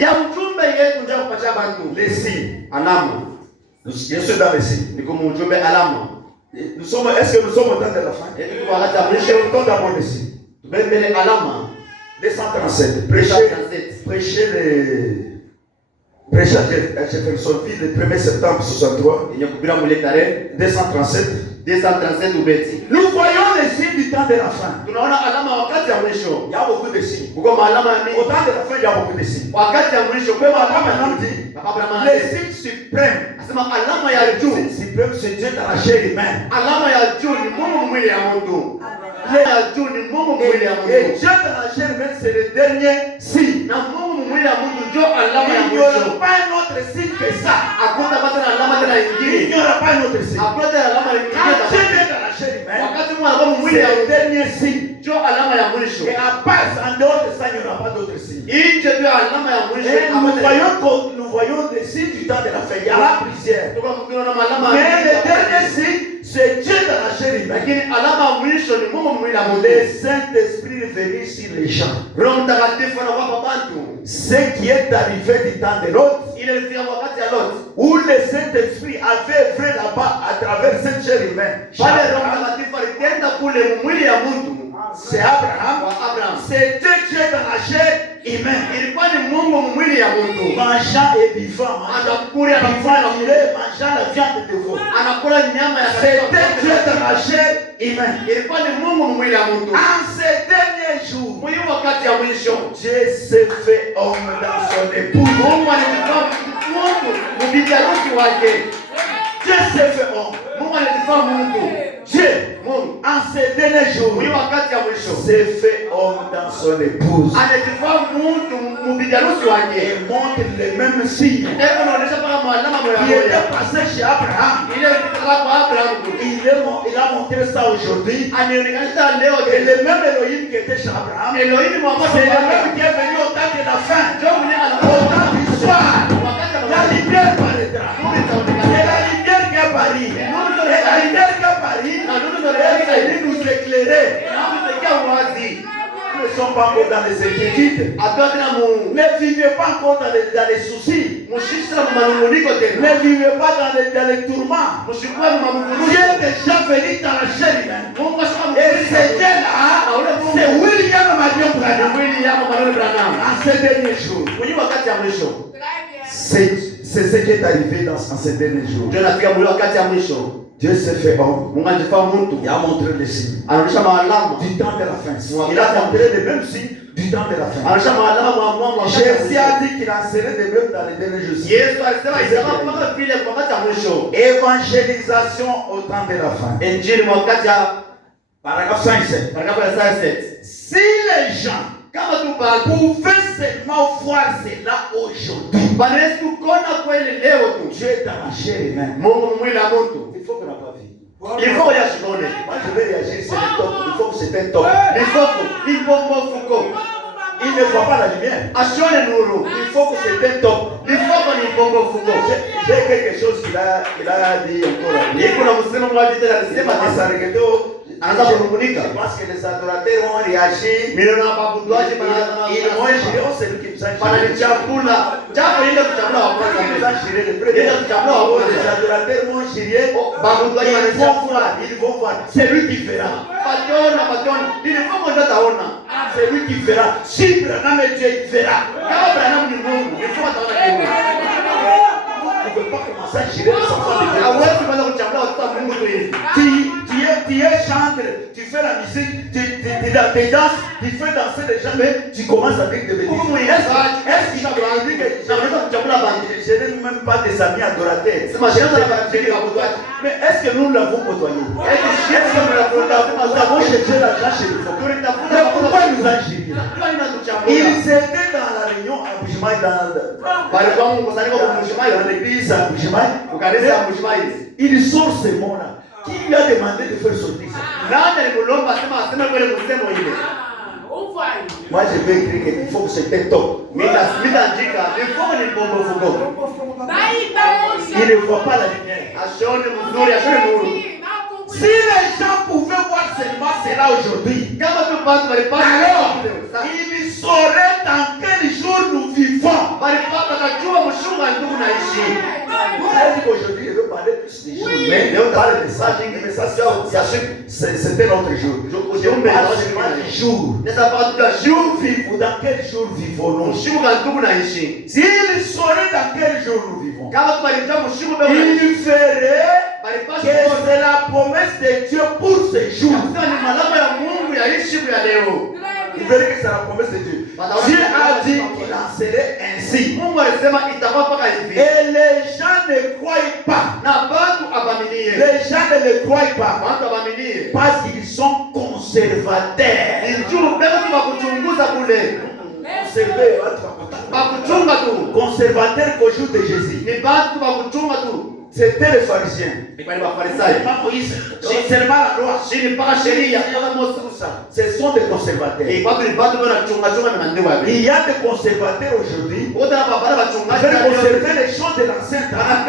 Ya ujumbe yetu ndio kupatia bantu. Les signes. Alama. Je suis dans les signes. Ni kama ujumbe alama. Est-ce que nous sommes au temps de la fin? Yetu kwa hata mwisho Prêchez autant d'abord les signes. tubembele alama. 237. Prêchez à Jeffersonville le 1er septembre 63. 237 ubeti. Nous voyons les signes du temps de la fin. Tunaona alama wakati ya mwisho. Il y a beaucoup de signes. Kuko alama mingi. Au temps de la fin, il y a beaucoup de signes. Wakati ya mwisho Même maintenant dit, les signes suprêmes. Asema alama ya juu. Les signes suprêmes, c'est Dieu dans la chair humaine. Alama ya juu ni Mungu mwili ya mtu. Ya juu ni Mungu mwili ya mtu. Et Dieu dans la chair humaine, c'est le dernier signe. Na Mungu mwili ya mtu ndio alama ya Il n'y mwisho. aura pas un autre signe que ça. Hakuna bata alama tena nyingine. Il n'y aura pas un autre signe. Hakuna alama nyingine. Quand Dieu est dans la chair humaine, Wakati Mungu anakuwa mwili c'est ya le dernier signe. ndio alama ya mwisho. Et à part en dehors de ça, il n'y aura pas d'autre signe. Nje ndio alama ya mwisho. Et nous voyons des signes du temps de la fin. Il y a la plusieurs. Tunaona alama. Mais le dernier signe, c'est Dieu dans la chair humaine. Lakini alama ya mwisho ni Mungu mwili ya mtu. Le Saint-Esprit est venu sur les gens. Roho Mtakatifu anawapa bantu. Ce qui est arrivé du temps de l'autre, Ile ilifika wakati ya Lot. où le Saint-Esprit avait œuvré là-bas à travers cette chair humaine. Pale Roho Mtakatifu alitenda kule mwili ya mtu. C'est Abraham. C'était Dieu dans la chair humaine. Ilikuwa ni Mungu mwili ya mtu. Mangeant et vivant. Anakula anafanya mangeant la viande de veau. Anakula nyama ya C'était Dieu dans la chair humaine. Ilikuwa ni Mungu mwili ya mtu. En ces derniers jours, Mwi wakati ya mwisho, Dieu s'est fait homme dans son épouse. Mungu alifanya mtu mbibi harusi wake. Dieu s'est fait homme. Mungu alifanya mtu. Dieu, Mungu en ces derniers jours, mwi wakati ya mwisho, s'est fait homme dans son épouse. alifanya mtu mbibi harusi wake. Et montre les mêmes signes. Ndio unaonesha kama alama Il était passé chez Abraham. ile kwa Abraham. Il a montré ça aujourd'hui. Anaonekana leo Et le même Elohim qui était chez Abraham, Elohim c'est le même qui est venu au temps de la fin. Au temps du soir, la lumière paraîtra. C'est la lumière qui est Paris. Et la lumière qui est Paris, elle est venue nous éclairer. Nous ne sommes pas encore dans les inquiétudes. Ne vivez pas encore dans les soucis. Ne vivez pas dans les tourments. Dieu est déjà venu dans la chair humaine. Et c'est Dieu-là, c'est William Marion Branham. En ces derniers jours. C'est ce qui est arrivé en ces derniers jours. Dieu s'est fait homme. Il a montré les signes. Du temps de la fin. Il a montré les mêmes signes du temps de la fin. Jésus a dit qu'il en serait de même dans les derniers jours. Évangélisation au temps de la fin. Paragraphe 107. Si les gens pouvaient seulement voir cela aujourd'hui, Dieu est dans la chair humaine. Il faut qu'on n'a pas vu. Moi je vais réagir, c'est le top. Il faut que c'est un top. Il ne voit pas la lumière. Il faut que c'est un top. J'ai quelque chose qu'il a dit encore. Je pense que les adorateurs ont réagi. Ils m'ont géré, c'est lui qui nous a géré. Les adorateurs m'ont géré. Ils vont voir. C'est lui qui verra. C'est lui qui verra. Si Branham est Dieu, il verra. On ne peut pas commencer à gérer les enfants de Dieu. Tu es chanteur, tu fais la musique, tu danses, tu fais danser les gens, mais tu commences à dire de bêtises. Est-ce qu'il a dit que je n'ai même pas des amis adorateurs? Mais est-ce que nous l'avons côtoyé? Est-ce que nous avons cherché l'argent chez lui? Mais pourquoi il nous a géré? Ils étaient dans la réunion à Boujimaï, dans l'église à Boujimaï. Il sort ces mots-là. Qui lui a demandé de faire sortir ça? Moi je vais écrire qu'il faut que c'était top. Il ne voit pas la lumière. Si les gens pouvaient voir seulement cela aujourd'hui, alors ils sauraient dans quel jour nous vivons. dire qu'aujourd'hui, je veux parler plus des jours. Mais on parle de ça, mais ça, c'est un autre jour. Je parle seulement du jour. Jour vivons. Dans quel jour vivons-nous? S'il saurait dans quel jour nous vivons, il ferait que c'est la promesse de Dieu pour ce jour. Il veut que c'est la promesse de Dieu. Dieu a dit qu'il en serait ainsi. Et les gens ne croient pas. Les gens ne le croient pas. Parce qu'ils sont conservateurs. Conservateurs qu'au jour de Jésus. C'était les pharisiens. C'est seulement la loi. Ce sont des conservateurs. Il y a des conservateurs aujourd'hui qui veulent conserver les choses de l'Ancien Testament.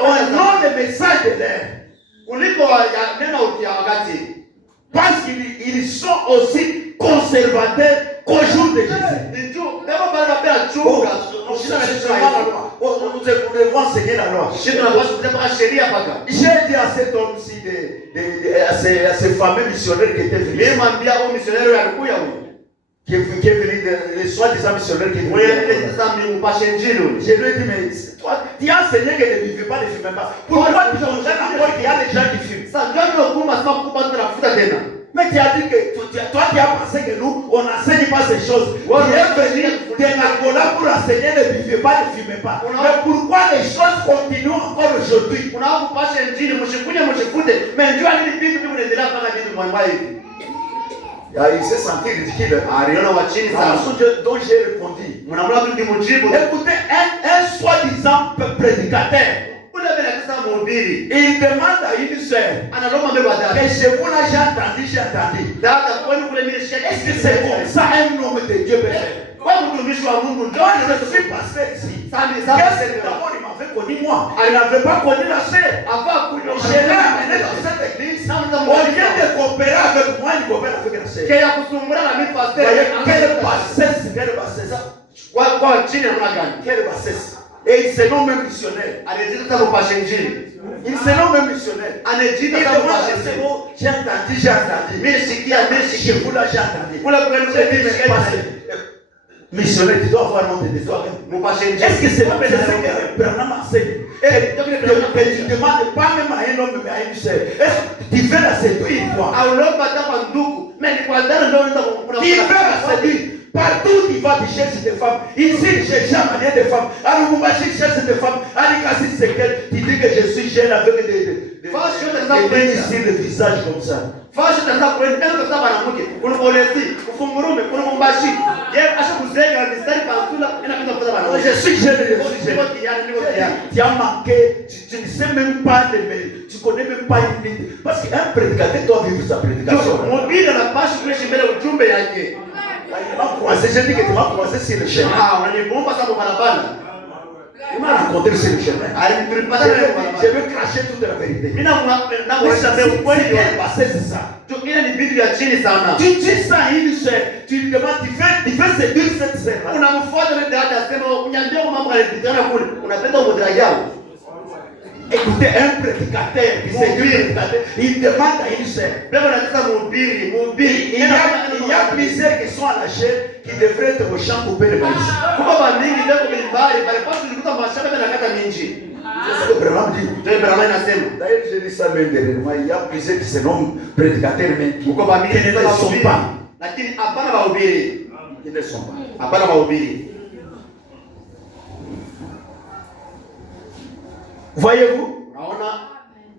On a le message de l'air. Parce qu'ils sont aussi conservateurs qu'au jour de Jésus. Nous devons enseigner la loi. J'ai dit à cet homme-ci, à ces fameux missionnaires qui étaient venus, qui est venu, les soi-disant missionnaires qui étaient venus. Je lui ai dit, mais toi, tu as enseigné que ne vivez pas, ne fumez pas. Pourquoi tu enseignes encore qu'il y a des gens qui fument? Mais tu as dit que toi tu as pensé que nous, on n'enseigne pas ces choses. Tu es venu de Angola pour enseigner ne vivez pas, ne fumez pas. Mais pourquoi les choses continuent encore aujourd'hui? Il s'est senti ridicule. Donc j'ai répondu. Écoutez, un soi-disant prédicateur, il demande à une sœur que chez vous là j'ai entendu. Est-ce que c'est comme ça un homme de Dieu peut faire? Moi je suis pasteur ici. D'abord il m'avait connu moi. Il n'avait pas connu la sœur. Je l'ai amené dans cette église. Au lieu de coopérer avec moi, il coopère avec la sœur. Quelle bassesse. Et il se nomme même missionnaire. Il se nomme même missionnaire. J'ai entendu. Chez vous là, j'ai entendu. Missionnaire, tu dois avoir honte de toi. Est-ce que c'est pas ce que Bernard enseigne? Tu ne demandes pas même à un homme, mais à une sœur. Est-ce que tu veux la séduire, toi? Qui veut la séduire? Partout il va, tu cherches des femmes. Ici, il cherche à manière des femmes. Alors, il cherche des femmes. Allez, c'est quel? Tu dis que je suis jeune avec des ici, le visage comme ça. Je suis jeune. Tu as manqué. Tu ne sais même pas de tu connais même pas une minute. Parce qu'un prédicateur doit vivre sa prédication. Il m'a croisé, j'ai dit que tu m'as croisé sur le chemin. Il m'a rencontré sur le chemin. Je veux cracher toute la vérité. C'est ça. Tu dis ça à une sœur, tu lui demandes, tu fais séduire cette sœur. Écoutez, un prédicateur qui séduit, il demande à une sœur. Il y a plusieurs qui sont à la chair qui devraient être au champ pour couper le maïs. C'est ce que Branham dit. D'ailleurs, j'ai dit ça même derrière moi. Il y a plusieurs qui se nomment prédicateurs, mais qui ne sont pas. Qui ne sont pas. Voyez-vous,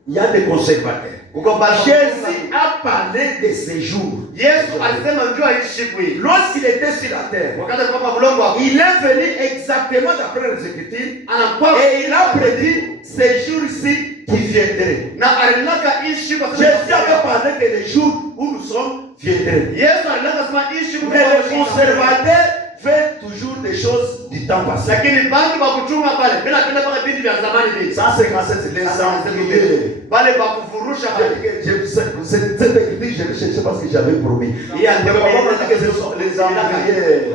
il y a des conservateurs. Jésus a parlé de ces jours. Lorsqu'il était sur la terre, il est venu exactement d'après les Écritures et il a prédit ces jours-ci qui viendraient. Jésus avait parlé que les jours où nous sommes viendraient. Mais les conservateurs veulent toujours des choses du temps passé. Lakini bantu bakuchunga pale. Mimi napenda pale vitu vya zamani vile. 157 les embrouillés. Pale bakufurusha pale. Cette écriture, je ne cherchais pas ce que j'avais promis. Il y a des les embrouillés.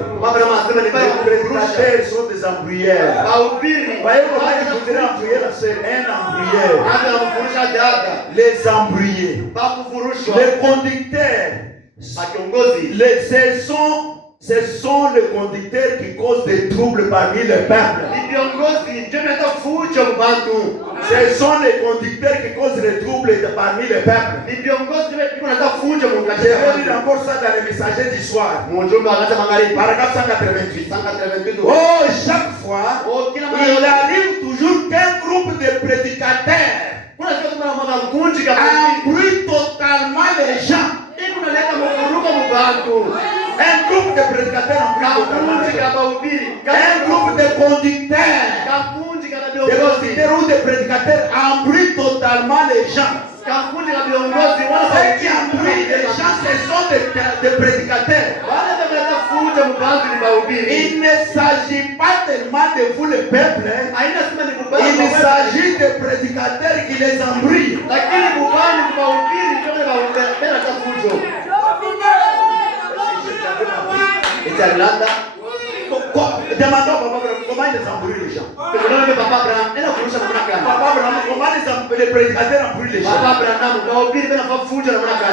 Les prédicateurs sont des embrouilleurs. Voyez comment il faudrait embrouiller la sœur. Un embrouilleur. Les embrouillés. Les conducteurs. Ce sont les conducteurs qui causent des troubles parmi le peuple. Ce sont les conducteurs qui causent des troubles parmi le peuple. Je vais lire encore ça dans les messagers du soir. Paragraphe 188. Oh, chaque fois, il arrive toujours qu'un groupe de prédicateurs embrouille totalement les gens. Un groupe de prédicateurs embrouille totalement les gens. Un groupe de conducteurs ou de prédicateurs embrouille totalement les gens. Ceux qui embrouillent les gens, ce sont des prédicateurs. Il ne s'agit pas tellement de vous le peuple. Il s'agit des prédicateurs qui les embrouillent. Demandons comment ils embrouillent les gens. Les prédicateurs embrouillent les gens.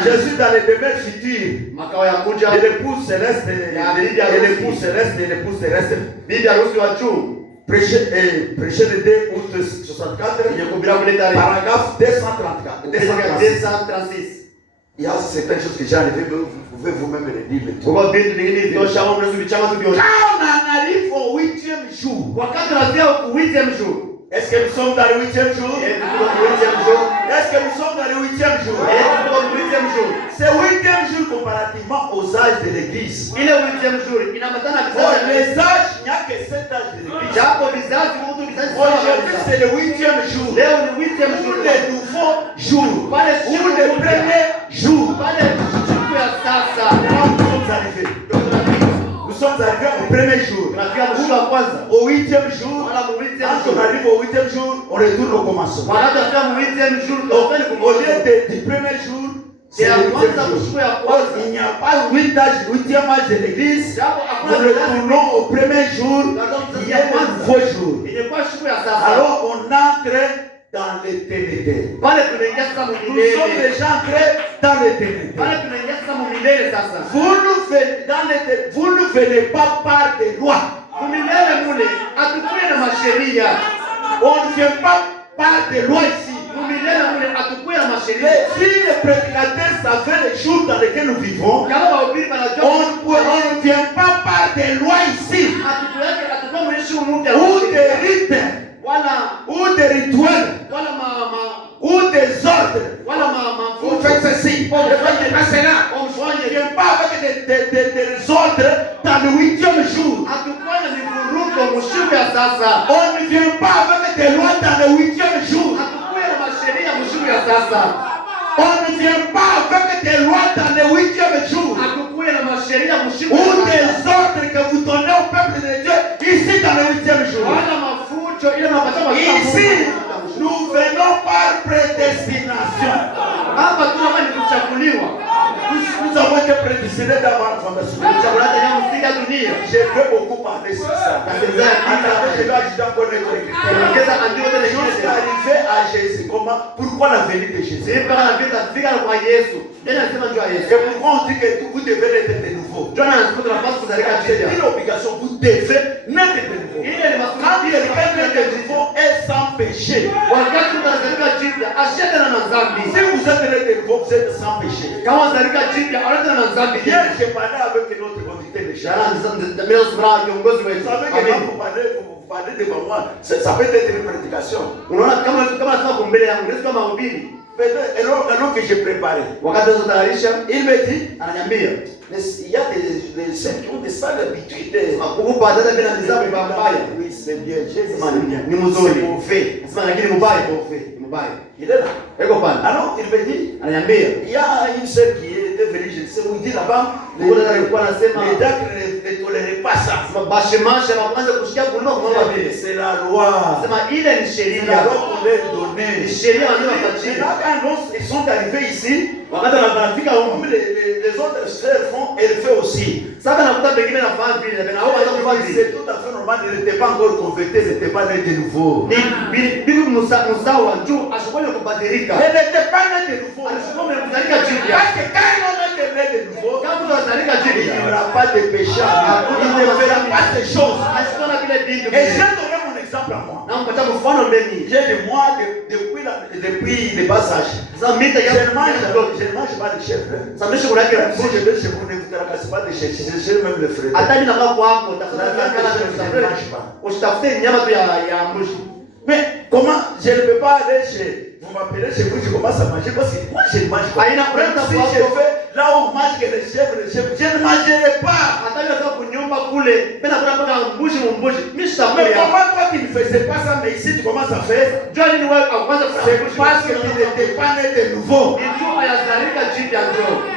Je suis dans les demeures futures. Et l'épouse céleste et l'épouse céleste et l'épouse terrestre. Prêcher le 2 août 64. Paragraphe 236. Il y a certaines choses que j'ai enlevées, mais vous pouvez vous-même les dire. Quand on arrive au 8e jour, est-ce que nous sommes dans le 8e jour? Est-ce que nous sommes dans le 8e jour? C'est 8e jour comparativement aux âges de l'église. Les âges, il n'y a que 7 âges de l'église. Aujourd'hui, c'est le 8e jour. Le nouveau jour. Ou le premier jour. Nous sommes arrivés au premier jour. Au 8e jour. Quand on arrive au 8e jour, on retourne au commencement. Au lieu du premier jour, c'est le 8e jour. Il n'y a pas 8e âge de l'église. Nous retournons au premier jour, qui est le nouveau jour. Alors on entre dans l'éternité. Nous sommes déjà entrés dans l'éternité. Vous ne venez pas par des lois. On ne vient pas par des lois ici. Si les prédicateurs savaient les jours dans lesquels nous vivons, on ne vient pas par des lois ici. Ou des rites. Ou des rituels, ou des ordres. Vous faites ceci, vous faites cela. On ne vient pas avec des ordres dans le 8e jour. On ne vient pas avec des lois dans le 8e jour. On ne vient pas avec des lois dans le 8e jour. Ou des ordres que vous donnez au peuple de Dieu ici dans le 8e jour. Ici, nous venons par prédestination. Nous avons été prédestinés d'avoir la fondation. Je veux beaucoup parler sur ça. Je vais ajouter encore une écriture. Je suis arrivé à Jésus. Comment? Pourquoi la venue de Jésus? Et pourquoi on dit que vous devez être de nouveau? C'est une obligation. Vous devez naître de nouveau. Quand quelqu'un naît de nouveau est sans péché. Si vous êtes né de nouveau, vous êtes sans péché. Hier, j'ai parlé avec notre conducteur de char. Vous savez que quand vous parlez devant moi, ça peut être une prédication. Alors que j'ai préparé, il me dit, il y a des saints qui ont des sales habitudes. Oui, c'est bien, Jésus, c'est mauvais. Il est là. Alors il me dit, il y a une sœur qui est était venu, je ne sais où, il dit là-bas, les Kuna alikuwa anasema diacres ne toléraient pas ça. bashemasha wakaanza kushikia kulima kwa mama vile. C'est la loi. Sema ile ni C'est la sheria. loi qu'on leur donnait. Ni sheria Et wanayopatia. là, quand ils sont arrivés ici, Wakati wanafika huko comme les autres frères font, elle fait aussi. sasa nakuta pengine nafanya vile na wao wanaanza kufanya vile. C'est tout à fait normal, ils n'étaient pas encore convertis, ils n'étaient pas nés de nouveau. Ni bibi Musawa juu ashukole kubadilika. Elle n'était pas née de nouveau. Alishukome kuzalika jipya. Parce que quand ils ont été nés de nouveau, Kama tunazalika il n'y jipya. aura pas de péché en eux. Il ne fera pas ces choses. Ashukona vile bibi. Et j'ai donné mon exemple à moi. Na mpatia mfano mbeni. J'ai de moi, depuis le bas âge. Sasa mita Je ya ne mange pas de chèvre. Sasa mwisho kuna yake Si je vais chez vous, ne vous tracassez pas de chèvre. J'ai même le frère. hata mimi nakaa kwako usitafute nyama tu ya mbuzi. Mais comment je ne peux pas aller chez vous, m'appelez chez vous, je commence à manger parce que moi je ne mange pas. Si je fais là où on mange que les chèvres, je ne mangerai pas. Hata mimi nakaa kunyumba kule, mimi nakula mpaka mbuzi mbuzi. Mimi Mais sitakula. comment toi tu ne faisais pas ça, mais ici tu commences à faire? Jua nini wewe kwanza C'est parce que tu n'étais pas né de nouveau. Ndio ayazalika jipya ndio.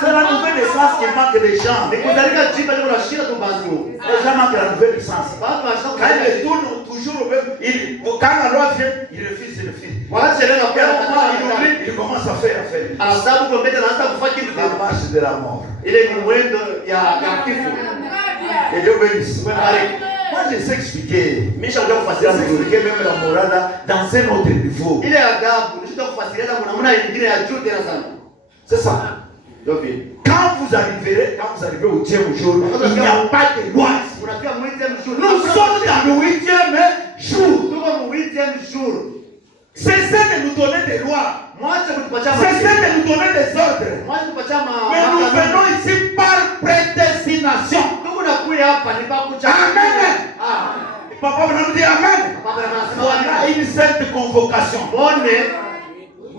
C'est la nouvelle naissance qui manque les gens. Ni kuzalika jipya ndio unashika tu bantu. Les gens manquent la nouvelle naissance. Watu wanashika Quand ils tournent toujours au même, quand la loi vient, ils refusent, ils refusent. Waache leo na Et kwa au moment il oublie, il commence à faire. anasabu kompeta na hata kufanya kitu La marche de la mort. ile ni mwendo ya kifo. Et Dieu bénisse. Bariki. Moi je sais expliquer. Misha ndio Je kufasiria sais mzuri. expliquer même la morale dans un autre niveau. Ile adabu nishinda kufasiria kuna namna nyingine ya juu tena sana. C'est ça. Ndio vile. Quand vous arrivez au 8e jour, il n'y a pas de loi. Unafika mwite mshuru. Nous sommes dans le 8e jour. Tuko mu 8e jour. Cessez de nous donner des lois. Mwache kutupatia Cessez de nous donner des ordres. Mwache kutupatia Mais nous venons ici par prédestination. Tuko nakuja hapa ni pa kucha. Amen. Papa nous dit Amen. Baba anasema Voilà une sainte convocation. muone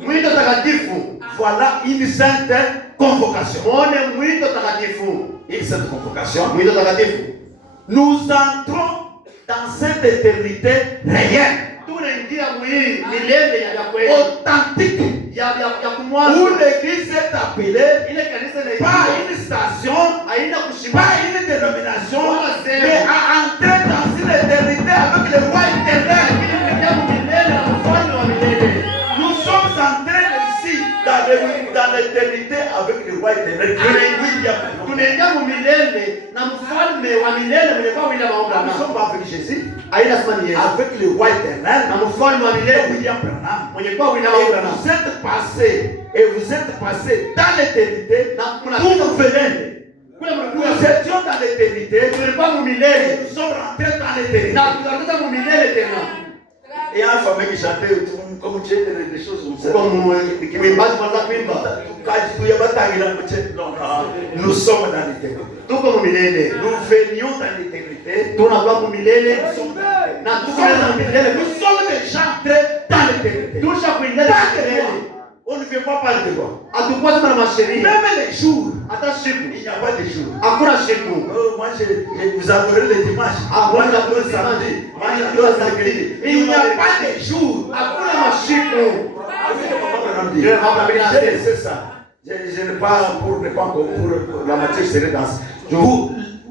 mwito takatifu. Voilà une sainte convocation. Muone mwito takatifu. Une sainte convocation. Mwito takatifu. Nous entrons dans cette éternité réelle, Tunaingia mwili milele ya kweli. authentique, Ya kumwanzo. où l'église est appelée Ile kanisa ile pas une station, haina kushimama. pas une dénomination, mais à entrer dans une éternité avec le roi éternel. Nous sommes entrés ici dans l'éternité avec le roi éternel. Tunaingia mu milele na mfalme wa milele mwenye kwa William Nous Branham. sommes pas avec Jésus, Haina sema ni Yesu. avec le roi éternel, Na mfalme wa milele William Branham. mwenye kwa William Et Branham. vous êtes passés dans l'éternité. Na kuna D'où nous venons. kule Nous mlikuwa étions dans l'éternité. tulikuwa mu Et milele nous sommes rentrés dans l'éternité. na tukatoka mu milele tena. Et un famille qui chantait comme tu sais des choses comme ça. Kwa kimimbaji kwanza kuimba. Nous sommes dans l'éternité. Tuko mu milele. Nous venions dans l'éternité. Tunakuwa mu milele Nous sommes na tuko mu milele. déjà entrés dans l'éternité. Tusha kuingia Pas de milele. loi. On ne vient pas parler de loi. Hatukuwa sema na masheria. Même les jours, Hata siku. il n'y a pas de jours. Hakuna siku. Moi, vous adorez le dimanche. Moi, j'adore le samedi. Moi, j'adore le samedi. Il n'y a pas de jours. Hakuna masiku. C'est ça. Je ne parle pour ne pas pour la matière serait dans.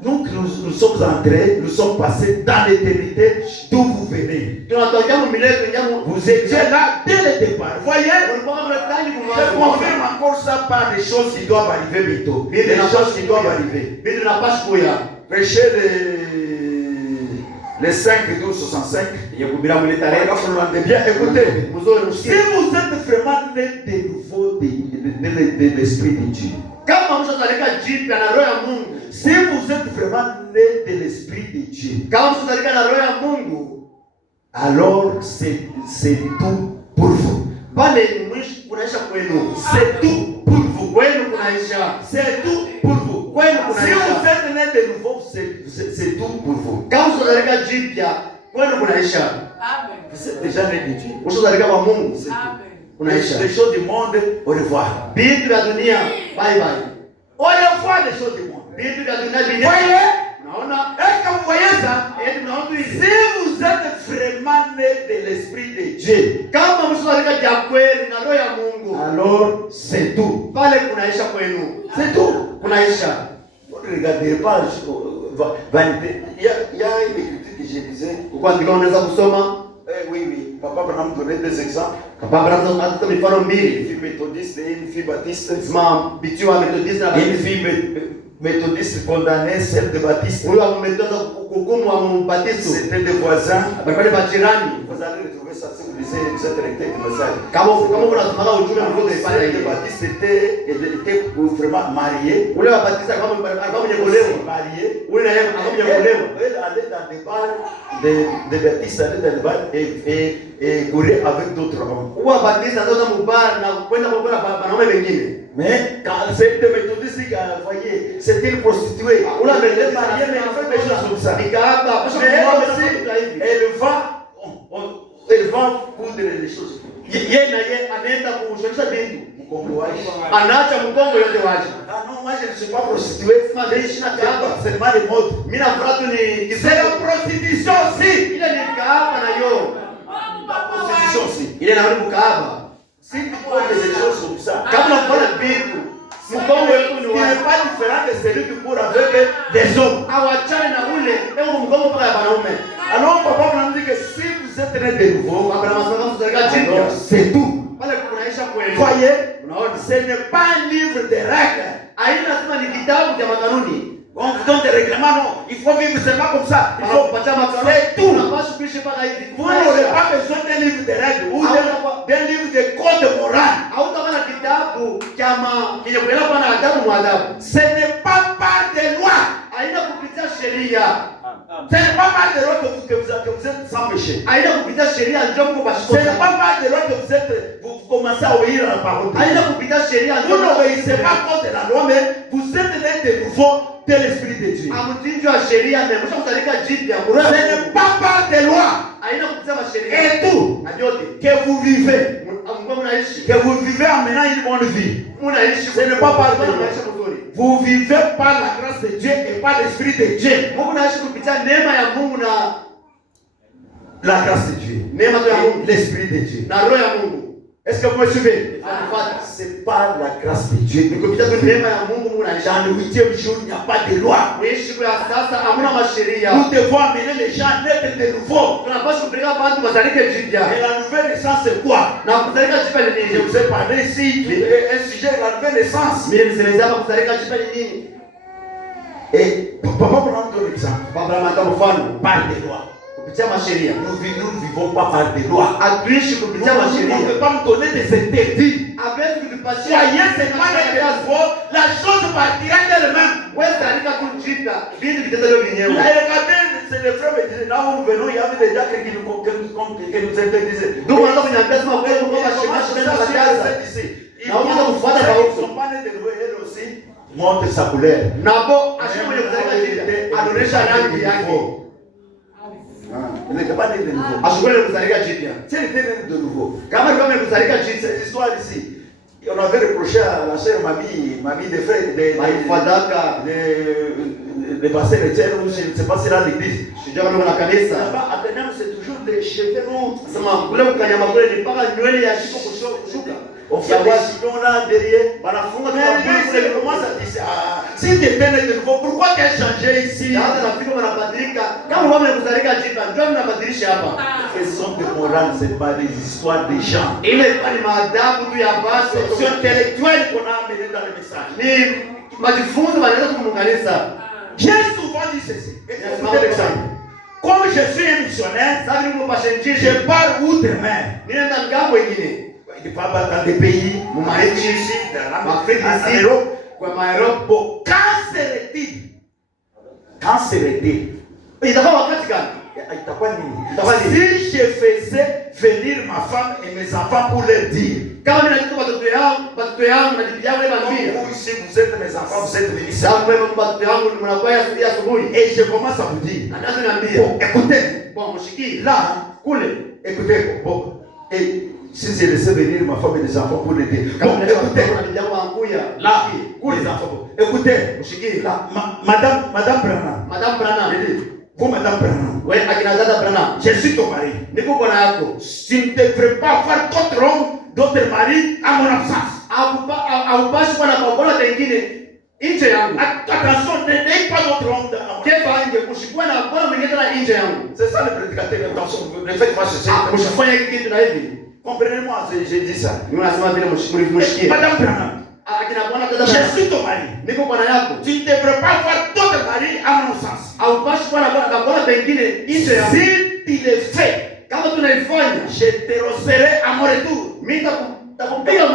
Donc nous sommes entrés, nous sommes passés dans l'éternité d'où vous venez. Vous étiez là dès le départ. Voyez, je confirme encore ça par des choses qui doivent arriver bientôt. Des choses qui doivent arriver. Prêchez les 5 12 65. Bien, écoutez, si vous êtes vraiment né de nouveau de l'Esprit de Dieu, si vous êtes vraiment né de l'Esprit de Dieu, alors c'est tout pour vous. C'est tout pour vous. C'est tout pour vous. Si vous êtes né de nouveau, c'est tout pour vous. Vous êtes déjà né de Dieu. Les choses du monde, au revoir. Au revoir les choses du monde. Voyez, Naona Est-ce que vous voyez ça? Si vous êtes vraiment né de l'Esprit de Dieu, kama msharika ya kweli na roho ya Mungu, alors c'est tout. pale kunaisha kwenu. C'est tout. Kunaisha. Vous ne regardez pas vanité. Il y a une écriture que je disais. Kwa ndiko unaweza kusoma. Oui. Papa Branham donnait des exemples. Papa Branham anatoa mifano Une mbili. fille méthodiste et une fille baptiste. Sema bitiwa methodist na Une fille méthodiste condamnée, celle de baptiste. huyo ametoza hukumu wa mbatizo. C'était des voisins. Bali majirani. Vous allez retrouver ça si vous lisez cette lecture du message. Kama unasoma ujumbe mdogo pale Celle ile. de baptiste était vraiment mariée. Ule wa batista kama mnyegolewa. Mariée. Ule na yeye kama mnyegolewa. Elle allait dans des bars de baptistes, allait dans des bars et courait avec d'autres hommes. Huwa batista ndio mubara na kwenda kwa wanaume wengine. Mais quand cette méthodiste qui a voyé, c'était une prostituée. Ule Elle est mariée, mais elle fait des choses comme ça. Nikaaba, Mais elle aussi, elle va coudre les choses. yeye na yeye anaenda kushonisha bintu. Mkongo wake. Anaacha mkongo yote waje. Ah non, moi je ne suis pas prostituée. C'est pas les modes. Mimi na fratu ni C'est la prostitution aussi. ile ni kaaba na yo. La prostitution aussi. Ile na wale kaaba. Si tu prends des choses comme ça, Kama unafanya bintu, mkongo wetu ni il n'est waje. pas différent de celui qui court avec des hommes. Awachane na ule, hebu mkongo paka ya wanaume. Alors papa m'a dit que si vous êtes né de nouveau, Abraham asema mzalika jipya. alors c'est tout. Pale kunaisha kweli. Voyez, Unaona? ce n'est pas un livre de règles. Aina sema ni kitabu cha makanuni. On vous donne des règlements, non. Il faut vivre seulement comme ça. Il faut Kupatia makanuni. c'est tout. Unapaswa kuishi paka hivi. Vous n'aurez pas besoin d'un livre de règles ou d'un livre de code moral. Hautakuwa na kitabu kama kenye kuelewa pana adabu mwadhabu. Ce n'est pas par des lois. Aina kupitia sheria. Ce n'est pas par des lois que vous êtes sans péché. Aina kupitia sheria ndio mko Ce bashikosa. n'est pas par des lois que vous commencez à obéir à la parole de Aina Dieu. kupitia sheria Vous n'obéissez pas à cause de la loi, mais vous êtes né de nouveau de l'Esprit de Dieu. Amutinjo wa sheria na msha kuzalika jipya. Ce n'est pas par des lois Aina kupitia sheria. et tout Na yote que vous vivez. Mungu mnaishi. Que vous vivez en menant une bonne vie. Mnaishi. Ce n'est pas par des lois. maisha mazuri. Vous vivez par la grâce de Dieu et par l'Esprit de Dieu. Mungu naishi kupitia neema ya Mungu na La grâce de Dieu. neema ya Mungu L'Esprit de Dieu. na roho ya Mungu. Est-ce que vous me suivez? Anafuata. C'est par la grâce de Dieu. Ni kupitia tu neema ya Mungu Mungu naishi. Dans le 8e jour, il n'y a pas de loi. Mwishi kwa sasa hamna masheria. Nous devons amener les gens à naître de nouveau. Tunapaswa kupeleka watu wazalike jipya. Et la nouvelle naissance, c'est quoi? Na kuzalika jipya ni Je nini? vous ai parlé ici un sujet de la nouvelle naissance. Mimi nisemezea hapa kuzalika jipya ni nini? Et papa prend un exemple. Baba anatoa mfano Par des lois. kupitia masheria. Nous ne vivons pas par des lois. Hatuishi kupitia On ne masheria. peut pas me donner des interdits. Hawezi kutupatia Soyez seulement né de nouveau, la chose partira d'elle-même. wewe zalika tu jipya, vitu vitazalo vyenyewe. Regardez, c'est les frères me disaient, là où nous venons, il y avait déjà quelqu'un qui nous interdisaient. Ndio maana kuniambia sema kweli kwa mashemashe ndio kataza. Ils ne sont pas nés de nouveau, elle aussi montre sa couleur. Nabo ashimo ya kuzalika jipya, anaonesha rangi yake. Il n'était pas né de nouveau. Ashukule kuzalika jipya. S'il était né de nouveau, Kama kama kuzalika jipya, cette histoire ici, on avait reproché à la sœur mamie des frères, de passer les tiers, je ne sais pas si là l'église. sijua kama kuna kanisa. Là-bas, à Benin, c'est toujours des cheveux longs. Sema kule kukanyama kule ni mpaka nywele ya shiko kushuka. On fait des sillons là derrière. Wanafunga Mais lui, il commence à dire, ah, si tu étais né de nouveau, pourquoi tu as changé ici? hata nafika wanabadilika. Kama wame kuzalika jipya, ndio mnabadilisha hapa. Ce sont des morales, c'est pas des histoires des gens. Ile ilikuwa ni maadabu tu ya basi. C'est intellectuel qu'on a amené dans le message. Ni majifunzo wanaweza kumuunganisha. J'ai souvent dit ceci. Écoutez l'exemple. Comme je suis un missionnaire, Sasa ni mpashe njiri. je pars outre-mer. Ninaenda ngambo nyingine. Il ne parle pas dans des pays, Mumarechi ici, dans Afrique en ici, Europe. kwa Europe. Bon, quand serait-il? Quand serait-il? Itakuwa wakati gani? Itakuwa nini? Si je faisais venir ma femme et mes enfants pour leur dire, Kama mimi nachukua watoto yangu na bibi yangu ile comme bambia. vous ici vous êtes mes enfants, vous êtes venus ici. Sasa wewe watoto yangu ni mnakuwa ya asubuhi. Et je commence à vous dire, Anaanza niambia. bon, écoutez, Bon, mshikii. là, Kule. écoutez, bon, et si je laissais venir ma femme et les enfants pour les dire, bon, Kama unaweza écoutez, kutoka na bibi yangu anguya. là, Kule. les enfants, bon, écoutez, Mshikii. là, Madame Branham, Madame Branham. Vous, Madame Branham. Oui, akina dada Branham. Je suis ton mari. Niko bwana yako. Tu ne devrais pas avoir d'autres hommes, d'autres maris à mon absence. Haupashi kuwa na mabwana mengine nje yangu. Attention, n'ayez pas d'autres hommes dans mon Kepa usikuwe na bwana mwingine tena nje yangu. C'est ça le prédicateur. Attention, ne faites pas ceci. Usifanye hiki kitu na hivi. Comprenez-moi, j'ai dit ça. Mimi nasema vile mshikie. Madame Branham. Akina bwana dada Je Branham. suis ton mari. Niko bwana yako. Tu ne devrais pas avoir d'autres maris à mon sens. Haupashi kuwa na bwana mengine nje yangu. Si tu le fais, Kama tunaifanya, je te rosserai à mon retour. mimi nitakupiga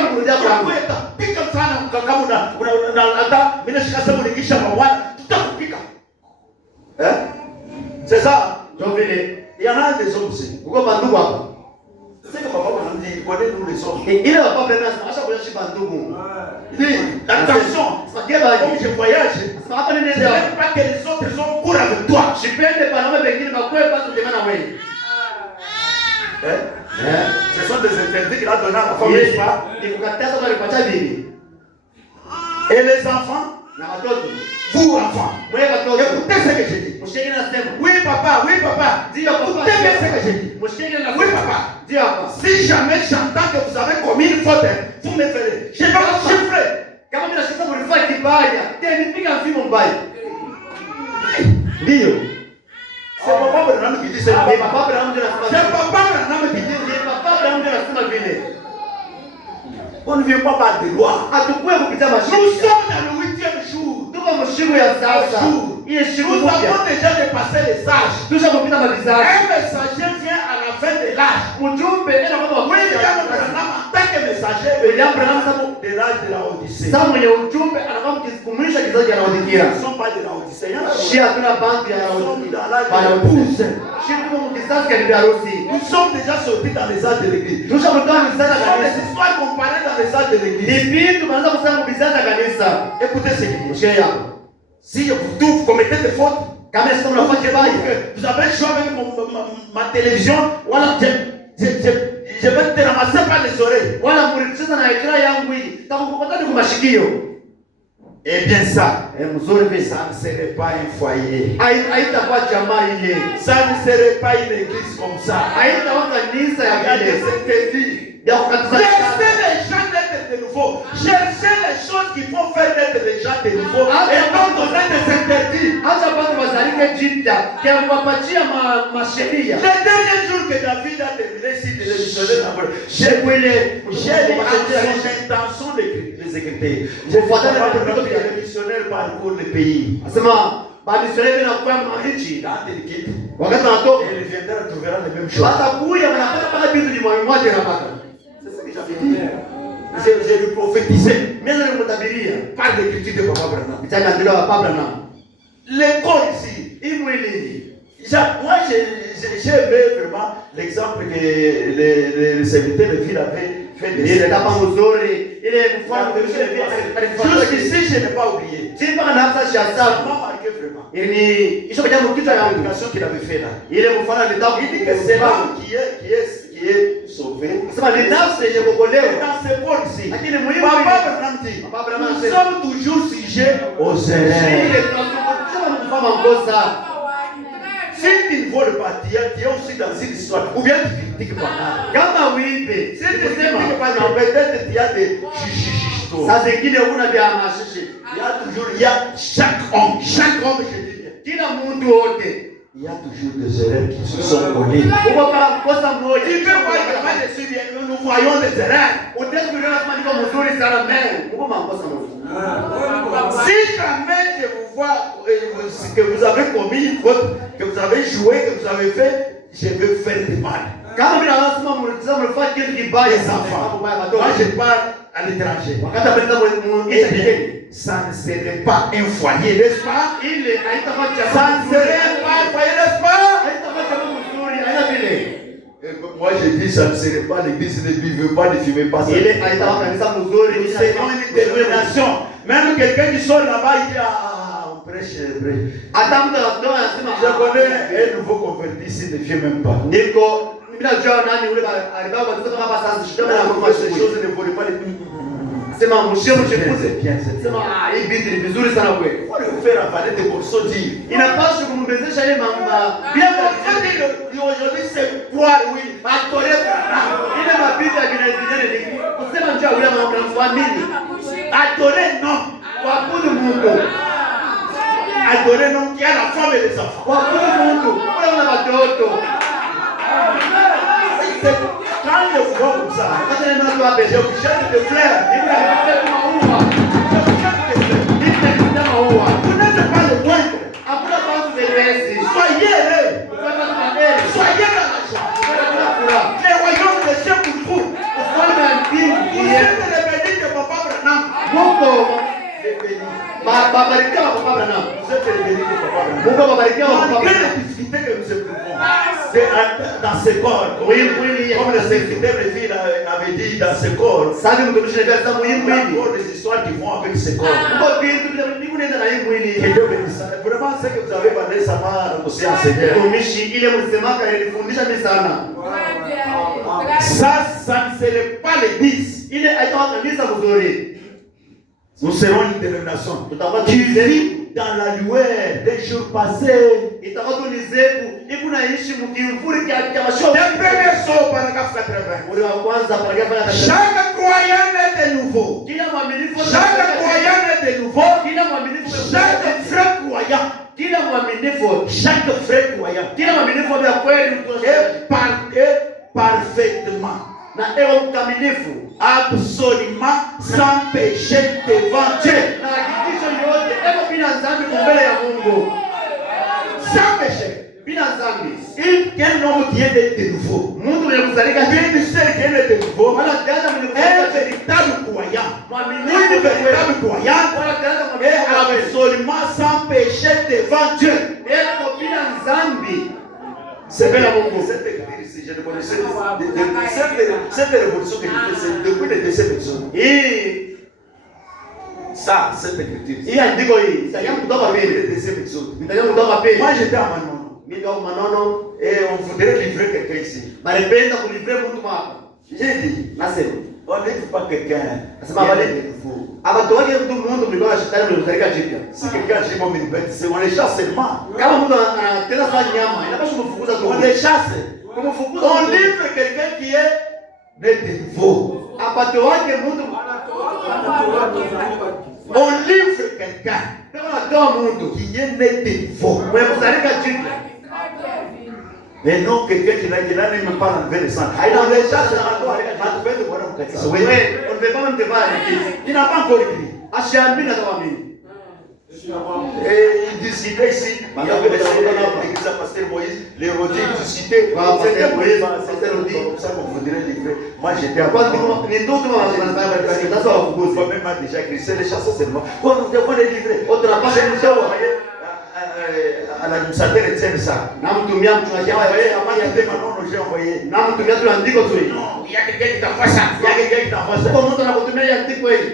mkurudia kwangu. Pika sana kama unalata mimi nashika sababu nikisha mawana tutakupika. C'est ça. Ndio vile. Il y en a des hommes aussi. Uko bandugu hapa. C'est que papa m'a dit connais-nous les hommes. Ile papa bwana acha kuishi bandugu. Attention, comme je voyage, je n'aime pas que les autres hommes courent avec toi. Sipende panaume pengine bakwe basi kutengana na wewe. Ce sont des interdits qu'il a donné à la femme, n'est-ce pas? Nikukataza kwa alipatia bibi. Et les enfants, Na watoto. vous enfants, Mwe watoto. écoutez ce que je dis. Mshike nasema. Oui papa, Ndio papa. écoutez bien ce que je dis. Mshike nasema. Oui papa. Ndio hapa. Si jamais j'entends que vous avez commis une faute, vous me ferez. Je vais vous chiffrer. Kama mimi nasikia mlifanya kibaya, tena nipiga mfimo mbaya. Ndio. C'est papa Branham qui dit ça. Ni papa Branham ndio anasema. C'est papa Branham qui dit. Ni papa Branham ndio anasema vile. On ne vient pas par des lois. Atukue kupitia Nous mashirika. sommes dans le 8e jour. Tuko mshiku ya sasa. Ile shiku Nous mpya. avons déjà dépassé les âges. Tusha kupita mavizazi. Un messager vient à la fin de l'âge. Ujumbe ena kwamba William Branham en tant que messager William Branham sababu de l'âge de la Odyssée. sasa mwenye ujumbe anakuwa mkizikumisha kizazi cha Laodikia. Ils ne sont pas de la Odyssée. Shi hatuna bandi ya Laodikia. Shi tuko mkizazi cha bibi harusi. Nous sommes déjà sortis dans les âges de l'église. Tusha kutoka Ce mkizazi sont cha des kanisa. histoires comparées dans les âges de l'église. Ni vitu tunaanza kusema mkizazi cha kanisa. Écoutez ce qu'il dit. Mshike yako. Si vous commettez des fautes, Kama sasa unafanya kibaya, vous avez joué avec ma télévision, voilà, je vais te ramasser par les oreilles. wala mlicheza na ekra yangu hii. Takukupata kwa mashikio. Eh bien ça, Mzuri vile. ça ne serait pas un foyer. Haitakuwa jamaa ile. Ça ne serait pas une église comme ça. Haitakuwa kanisa ya Il y a des vile. interdits. Ya kukatiza. Laissez les gens naître de nouveau. Cherchez les choses qui vont faire naître les gens de nouveau. Et non donner des interdits. Acha bado wazalike jipya. Kia kuwapatia masheria. Le dernier jour que David a terminé ici de l'émissionnaire, j'ai l'intention de les écrire. Je vois que les missionnaires parcourent le pays. Asema bamisioneri na kwa mahichi. Dans une équipe, Wakati wanatoka et les viendront trouvera les mêmes choses. watakuja wanapata paka vitu limwamwaje na paka. C'est ce que j'avais dit. J'ai lui prophétisé Mimi nilimtabiria. par l'écriture de Papa Branham. Mtaka ndio wa Pablo na. L'école ici, Imwili. moi j'ai aimé vraiment l'exemple que les serviteurs de ville avaient fait de Ile ça. kama mzuri, ile mfano mzuri. Jusqu'ici, je n'ai pas oublié. Si mpaka na hasa Ça shasabu. m'a marqué vraiment. Ili isho kwa jambo kichwa La yangu. prédication qu'il avait fait là. Ile mfano ndio Il dit que c'est l'homme qui est sauvé. sema ni nafsi yenye kuokolewa. Dans ce pôle ici, Lakini muhimu Papa Branham dit, Papa Branham nous anasema, sommes toujours sujets aux erreurs. ile tunasema mfano ngosa. Si tu ne voles pas, tu es aussi dans une histoire. Ou bien tu critiques pas. Kama uibe, Si tu ne critiques pas, peut-être il y a des chichichitos. saa zingine huna vya mashishi. Il y a chaque homme, je dis bien. Kila mtu wote Il y a toujours des erreurs qui se sont collées. uko kama kosa moja. Tu peux voir que moi je suis bien, nous voyons des erreurs. Utaki kuona kama niko mzuri sana men. Uko makosa moja. Si jamais je vous vois que vous avez commis une faute, que vous avez joué, que vous avez fait, je vais faire du mal. Kama bila lazima mlifanya kitu kibaya Les enfants. Baya Moi je watoto. pars à l'étranger. Wakati apenda Eh mwingine bien, ça ne serait pas un foyer, n'est-ce pas? ile haitakuwa Ça ne serait pas un foyer, n'est-ce pas? haitakuwa jambo mzuri, haina vile. Moi je dis ça ne serait pas l'église, ne buvez pas, ne fumez pas ça. Ile haitakuwa kanisa mzuri, Nous serons une dénomination. Même quelqu'un qui sort là-bas, il dit on prêche. hata mtu anatoa anasema Je connais un nouveau converti ici, ne vient même pas. niko mimi najua nani ule alibaba kutoka hapa sasa shida na Ces kwa choses ne volent pas les Sema mshifuze. bien, c'est Sema hii binti ni vizuri sana kweli. Il faut le faire avaler des morceaux d'île. Inapaswa kumbezesha ile mama. Bien aujourd'hui c'est quoi oui, adorer Ile mabinti akinaizinene ni kusema njoo yule mama mnamwamini. adorer non. Kuabudu Mungu. Adorer non qui a la femme et les enfants. Kuabudu Mungu. Wale wana watoto. Quand je vois comme ça, Sasa neno watu wape. je vous chante de fleurs. Hivi na maua. Je vous chante de fleurs. Hivi na maua. Vous n'êtes pas le moindre. Hakuna mambo mepesi. Soyez heureux. Ukipata maheri. Soyez dans la joie. Ukipata furaha. Les royaumes de Dieu pour vous. Ufalme wa mbingu Vous ni êtes les bénis de Papa Branham. Mungu. Les bénis. Babarikiwa kwa Baba Branham. Vous êtes les bénis de Papa Branham. Mungu abarikiwa kwa Baba Malgré Branham. les difficultés que nous éprouvons, c'est dans ce corps, comme le secrétaire de ville avait dit dans ce corps, Sasa mtumishi na sasa muhimu il y a hivi. encore des histoires qui vont avec ce corps. Mungu bintu ni kunaenda na hii Que mwili. Dieu bénisse. Vraiment, ce que vous avez parlé, ça m'a aussi enseigné. Mtumishi ile mlisemaka ilifundisha mimi sana. Ça ne serait pas l'église. Ile haitakuwa kanisa mzuri. Nous serons une dénomination Tutakuwa qui tulizeku. vit dans la lueur des jours passés. Itakuwa tulizeku. Hivi naishi mkimvuri kia mashoka. Le premier saut, paragraphe 80. Ule wa kwanza paragrafu ya 80. Chaque croyant est de nouveau. Kila mwaminifu Chaque croyant est de nouveau. kila mwaminifu Chaque frère croyant. kila mwaminifu Chaque frère croyant kila mwaminifu wa kweli est parfaitement, na ewe mkamilifu absolument sans péché devant Dieu. na hakikisho yote ewe bila dhambi mbele ya Mungu, Sans péché. bila dhambi. Quel homme qui est de nouveau? Mungu mwenye kuzalika Une seule qui est de nouveau. wala dada mwenye Un kuzalika véritable croyant. mwaminifu Une véritable croyant wala dada est mwaminifu absolument sans péché devant Dieu. ewe bila dhambi C'est mbele ya bien. Mungu. Je ne connaissais cette révolution que je fais, c'est depuis les décès personnes. Hii Ça, cette écriture. hii andiko hii sasa kutoka Depuis pili les décès personnes. nitaje kutoka pili. Moi, j'étais à Manon. Mimi kwa manono Et on voudrait livrer quelqu'un ici. balipenda kulivre mtu hapa. J'ai dit, Nasema on ne livre pas quelqu'un. Nasema wale de nouveau. abantu wake mtu mmoja mlikuwa shetani mwenye kuzalika jipya. Si quelqu'un chez moi me libère, on les chasse seulement. Kama mtu anatenda sana nyama, inapaswa kumfukuza tu. On les chasse. Kumfukuza On mtu. livre quelqu'un qui est né de nouveau. Apate wake mtu. On livre quelqu'un Kama anatoa mtu qui est né de nouveau. mwenye kuzalika jipya. Et non quelqu'un qui n'a même pas enlevé le sang. On les chasse dans la loi. On fait de voir un cas. Wewe unabeba mtevaa hivi. Il n'a pas encore écrit. Ashaambi na kama mimi. Et il discutait ici. Il y avait les l'église à Pasteur Moïse. Les rodis discutaient. C'était Moïse. C'était comme ça qu'on voudrait livrer. Moi j'étais à Kwa Manon. ni ndoto kama wanasema parce que sasa wafukuzi. Moi-même a déjà écrit. C'est les chasseurs seulement. Quand nous devons les livrer. Autre part, J'ai déjà envoyé à l'administrateur Etienne ça. Namtumia mtu J'ai envoyé à Manon. Manon, j'ai envoyé. namtumia tu andiko tu hili. Non, il y a quelqu'un qui t'envoie ça. Il y a quelqu'un qui t'envoie ça. Kwa mtu anakutumia hii andiko hili.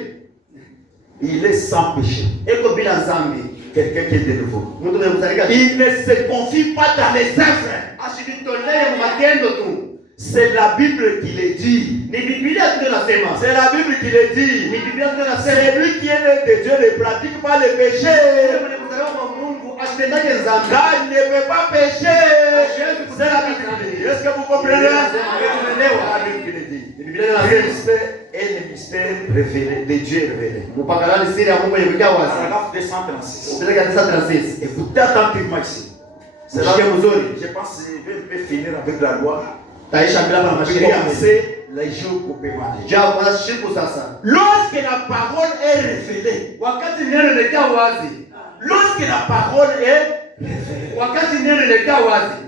Il est sans péché. Eko bila dhambi. Quelqu'un qui est de nouveau. Mtu mwenye kuzalika Il ne se confie pas dans les œuvres. asijitolee matendo tu. C'est la Bible qui le dit. Ni Biblia tu nasema. C'est la Bible qui le Ni dit. Biblia tu nasema. C'est lui qui est né de Dieu ne pratique pas le péché. Mwenye kuzaliwa kwa Mungu asitendake dhambi. Car il ne peut pas pécher. C'est la Bible qui le dit. Est-ce que vous comprenez? C'est la Bible qui le dit. Ni Biblia nasema. Christ est le mystère révélé, de Dieu révélé. Mupakalani siri ya Mungu yenye wazi. Paragraphe 236. Ndege ya 936. Écoutez attentivement ici. C'est là Sikia mzuri. je pense que je vais finir avec la loi. Taisha bila na Je vais masheria. commencer les jours coupément. Jao kwa siku sasa. Lorsque la parole est révélée, Wakati neno linakuwa wazi. lorsque la parole est révélée, Wakati neno linakuwa wazi.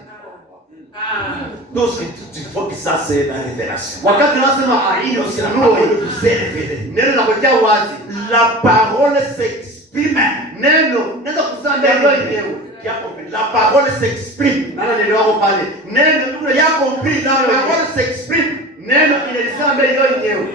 tout ce que tu faut que ça c'est la révélation. Wakati unasema hii Lorsque la usinuo parole vous est révélée, neno linakuwa wazi. la parole s'exprime. Neno nenda kusema neno yenyewe. Qui a compris? La parole s'exprime. Nana neno wako pale. Neno tu Qui a compris? La parole s'exprime. neno inalisema neno yenyewe.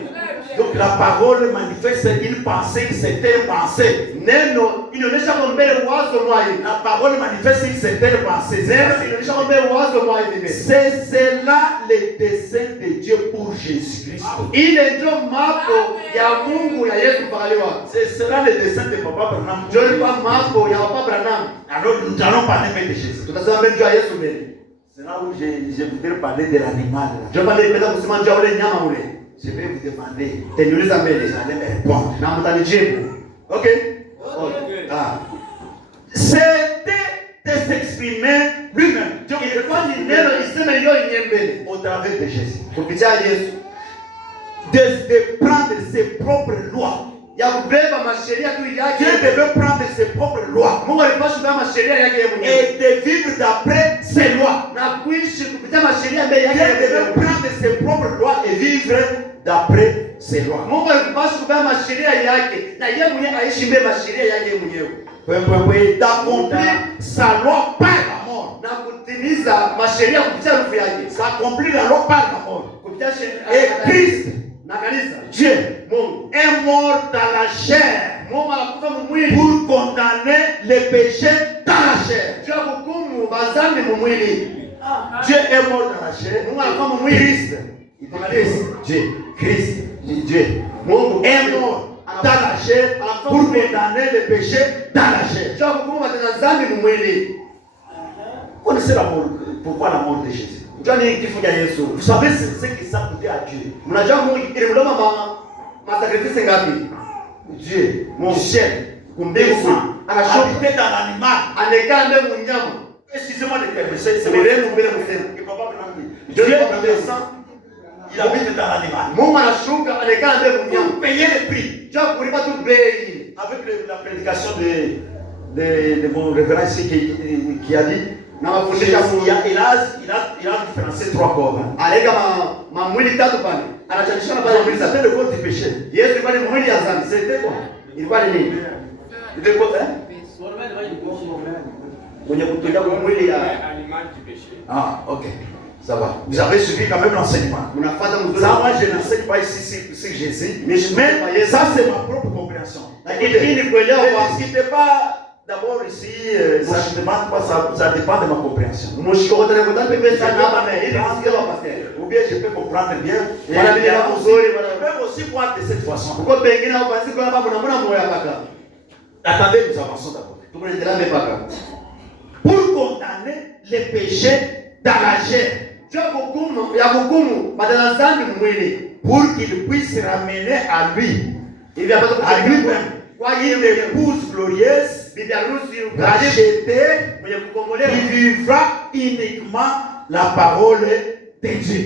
Donc la parole manifeste une pensée, certaine pensée. Neno inaonyesha kwa mbele wazo mwayi. La parole manifeste une certaine pensée. Neno inaonyesha kwa mbele wazo mwayi. C'est cela le dessein de Dieu pour Jésus-Christ. Ile ndio mapo ya Mungu ya Yesu mpakaliwa. C'est cela le dessein de Papa Branham. Ndio ilikuwa mapo ya Papa Branham. Alors nous allons parler de Jésus. Tutasema mbele ya Yesu mbele. C'est là où je voudrais parler de l'animal. Je vais parler de kusema njoo ule nyama ule. Je vais vous demander. Teniuliza mbele. Vous allez me répondre. Na mtanijibu. Okay? Okay. Ah. C'était de s'exprimer lui-même. Ilikuwa ni neno iseme hiyo nyembele. Au travers de Jésus. Kupitia Yesu. De prendre ses propres lois. Ya kubeba masheria tu yake. Dieu devait prendre ses propres lois. Mungu alipaswa kubeba masheria yake yeye mwenyewe. Et de vivre d'après ses lois. Na kuishi kupitia masheria mbele yake. Dieu devait prendre ses propres lois et vivre d'après ses lois. Mungu alipaswa kubeba masheria yake na yeye mwenyewe aishi mbele masheria yake yeye mwenyewe. D'accomplir sa loi par la mort. Na kutimiza masheria kupitia nguvu yake. S'accomplir la loi par la mort. Kupitia sheria. Et Christ, na kanisa, Dieu, Mungu est mort dans la chair. Mungu anakufa mwili Pour condamner les péchés dans la chair. Dieu hukumu bazambi mwili. Dieu est mort dans la chair. Mungu anakufa mwili. Christ, Dieu. Mungu est mort dans la chair pour condamner les péchés dans la chair. Dieu hukumu bazambi mwili. Connaissez la mort, pourquoi la mort de Jésus? Vous savez ce que ça coûtait à Dieu. Dieu, mon ciel, habité dans l'animal. Excusez-moi de faire, c'est Dieu descend, il habite dans l'animal. Pour payer le prix. Avec la prédication de mon révérend ici qui a dit, il a différencié 3 corps. C'était le corps du péché. C'était quoi? Ah, ok. Ça va. Vous avez suivi quand même l'enseignement. Ça, moi, je n'enseigne pas ici sur Jésus. Mais ça, c'est ma propre compréhension. Ne discutez pas. D'abord ici, ça ne demande pas, ça dépend de ma compréhension. Ou bien je peux comprendre bien. Je peux aussi voir de cette façon. Attendez, nous avançons d'abord. Pour condamner les péchés dans la chair. Pour qu'il puisse ramener à lui-même. Une épouse glorieuse, rachetée, qui vivra uniquement la parole de Dieu.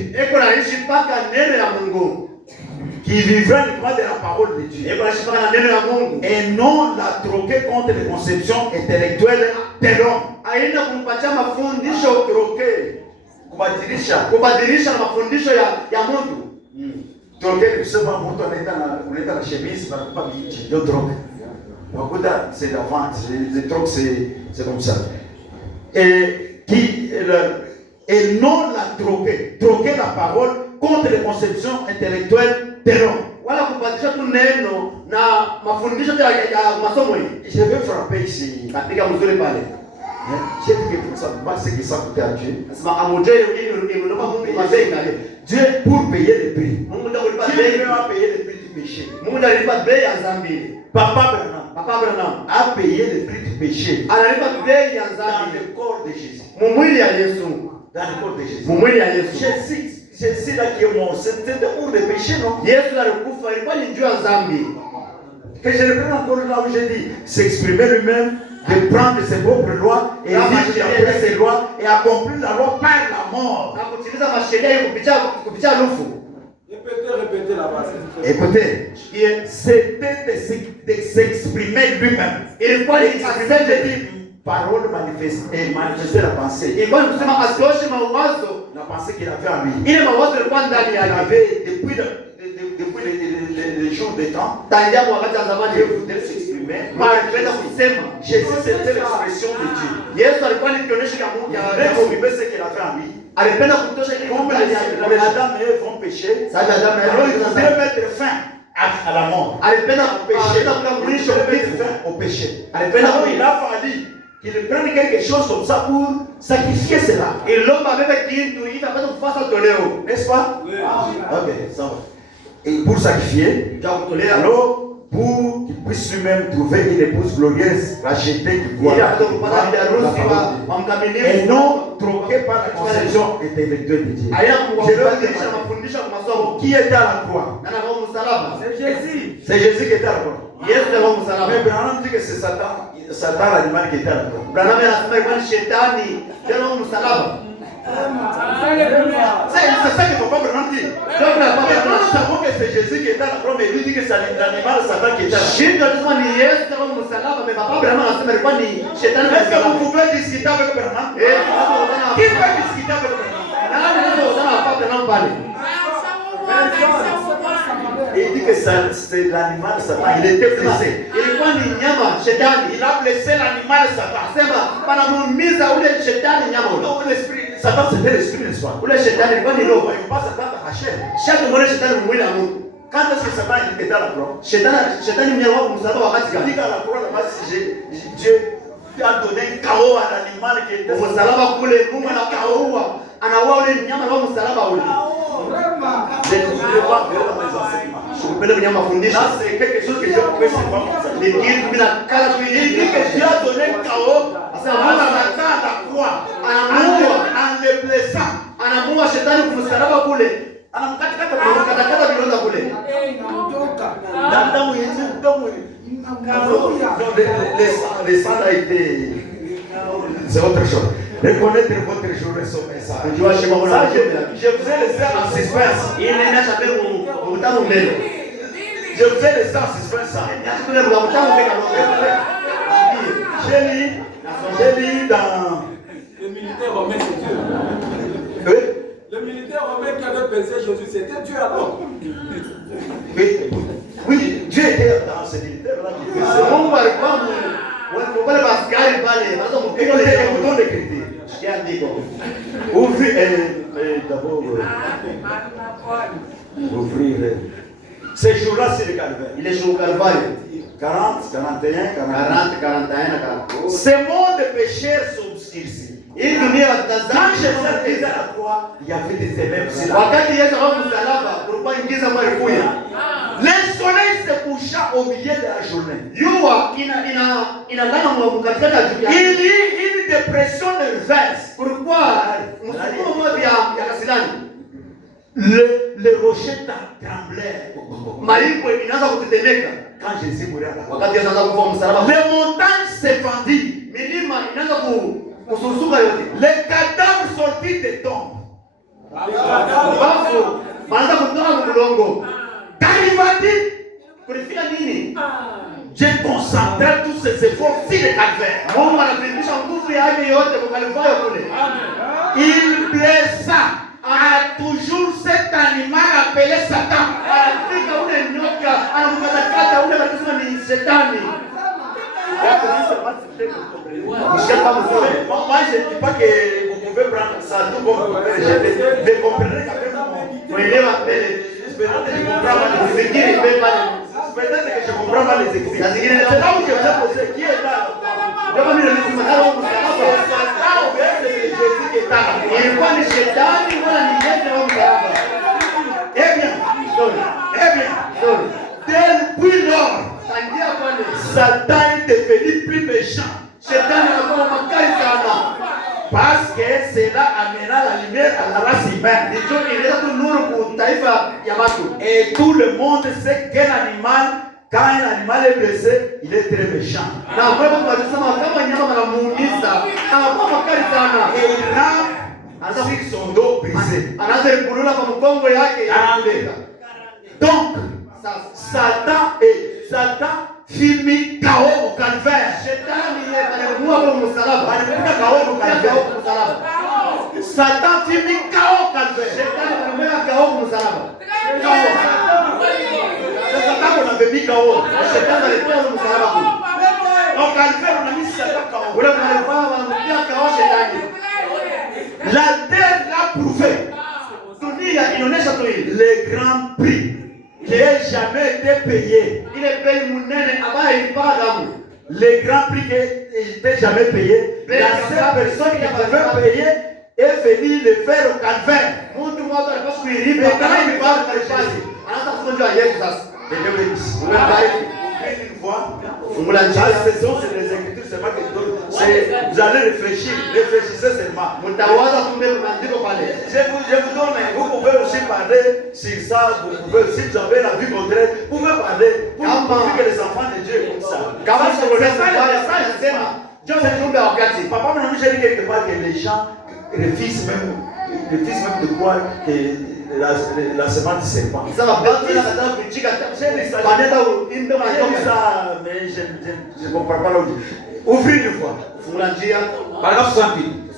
Qui vivra uniquement de la parole de Dieu. Et non la troquer contre les conceptions intellectuelles de l'homme. Kubadilisha mafundisho ya Mungu. Troquer kusema mtu unaenda na chemise banakupa bichi ndio troque. Wakuta c'est d'avant, les troques c'est comme ça. Et non la troquer la parole contre les conceptions intellectuelles de l'homme. Wala kubadilisha tu neno na mafundisho ya masomo hii. Je vais frapper ici. Katika mzuri pale. J'ai dit que ça va ce que ça coûte à Dieu. Dieu pour payer le prix. Dieu va payer le prix du péché. Papa Branham a payé le prix du péché. Dans le corps de Jésus. Dans le corps de Jésus. Jésus là qui est mort, c'était pour le péché, non? Que je reprenne encore là où j'ai dit, s'exprimer lui-même, de prendre ses propres lois et vivre d'après ses lois et accomplir la loi par la mort. Répétez la base. Écoutez, c'était de s'exprimer lui-même. Il faut dire parole manifester la pensée. La pensée qu'il avait en lui. Il avait depuis les jours des temps. Dieu voudrait s'exprimer. Jésus, c'était l'expression de Dieu. Il voulait exprimer ce qu'il avait en lui. Comme Adam et Ève ont péché, alors il voudrait mettre fin à la mort. Alipenda Péché. mwisho Au péché. Alipenda Alors il a fallu qu'il prenne quelque chose comme ça pour sacrifier cela. ilomba abebe kitu ili apate kufanya toleo. N'est-ce pas? Oui. Ok, ça va. Et pour sacrifier, alors pour qu'il puisse lui-même trouver une épouse glorieuse, rachetée du bois. Et non troquée par la conception intellectuelle de Dieu. Qui était à la croix? C'est Jésus. C'est Jésus qui était à la croix. Mais Branham dit que c'est Satan, l'animal qui était à la croix. C'est ça que papa Branham dit. Nous savons que c'est Jésus qui était à la croix, mais lui dit que c'est l'animal Satan qui était à la croix. Est-ce que vous pouvez discuter avec Branham? Qui peut discuter avec Branham? Il dit que c'est l'animal Satan. Il était blessé. Il a blessé l'animal Satan. Donc l'esprit, Satan c'était l'esprit, n'est-ce pas? Il ne voyait pas Satan dans la chair. Quand est-ce que Satan était à la croix? Il dit qu'à la croix, là-bas, Dieu a donné un chaos à l'animal qui était. Je ne voudrais pas faire dans mes enseignements. Là, c'est quelque chose que je pouvais savoir. Il dit que Dieu a donné un chaos à Satan à la croix, en le blessant. Les sangs a été. C'est autre chose. Reconnaître votre journée sur message. Je vous ai laissé en suspense. Je vous ai laissé en suspense. J'ai lu dans. Le militaire romain, c'est Dieu. Oui? Le militaire romain qui avait pensé Jésus, c'était Dieu alors. Oui, Dieu était dans ce militaire-là. Écoutons l'écriture. D'abord, ouvrir. Ces jours-là, c'est le calvaire. Il est sur le calvaire. 40, 41, 40. Ce monde pécheur s'obscurcit. Quand Jésus était à la croix, il y avait des ténèbres. Le soleil se coucha au milieu de la journée. Il y eut une dépression nerveuse. Pourquoi? Les rochers tremblaient. Quand Jésus mourait à la croix, les montagnes s'étendirent. Les cadavres sortis des tombes. Dieu concentrait tous ses efforts sur le calvaire. Il blessa à toujours cet animal appelé Satan. Moi, je ne dis pas que vous pouvez prendre ça tout comme vous pouvez rejeter. Mais comprenez quand même. Peut-être que je comprends mal les écrits. C'est là où je vous ai posé. Qui est là? Jésus qui est là. Depuis lors, Satan est devenu plus méchant. Parce que cela amena la lumière à la race humaine. Et tout le monde sait qu'un animal, quand un animal est blessé, il est très méchant. Et il rampe avec son dos brisé. Donc, Satan fut mis KO au calvaire. Satan fut mis KO au calvaire. C'est Satan qu'on avait mis KO. Au calvaire, on a mis Satan KO. La terre l'a prouvé. Le grand prix qui n'ait jamais été payé. Les grands prix qui n'étaient jamais payés, la seule personne qui pouvait payer est venue le faire au calvaire. Une fois, c'est les écritures seulement que vous allez réfléchir, réfléchissez seulement. Je vous donne, vous pouvez aussi parler sur ça, vous pouvez, si vous avez la vue contraire, vous pouvez parler pour que les enfants de Dieu écoutent ça. Papa m'a dit quelque part que les gens refusent même de croire que la semence du serpent. Ça va battre la mais je ne comprends pas l'autre. Ouvrez une fois. Paragraphe 68.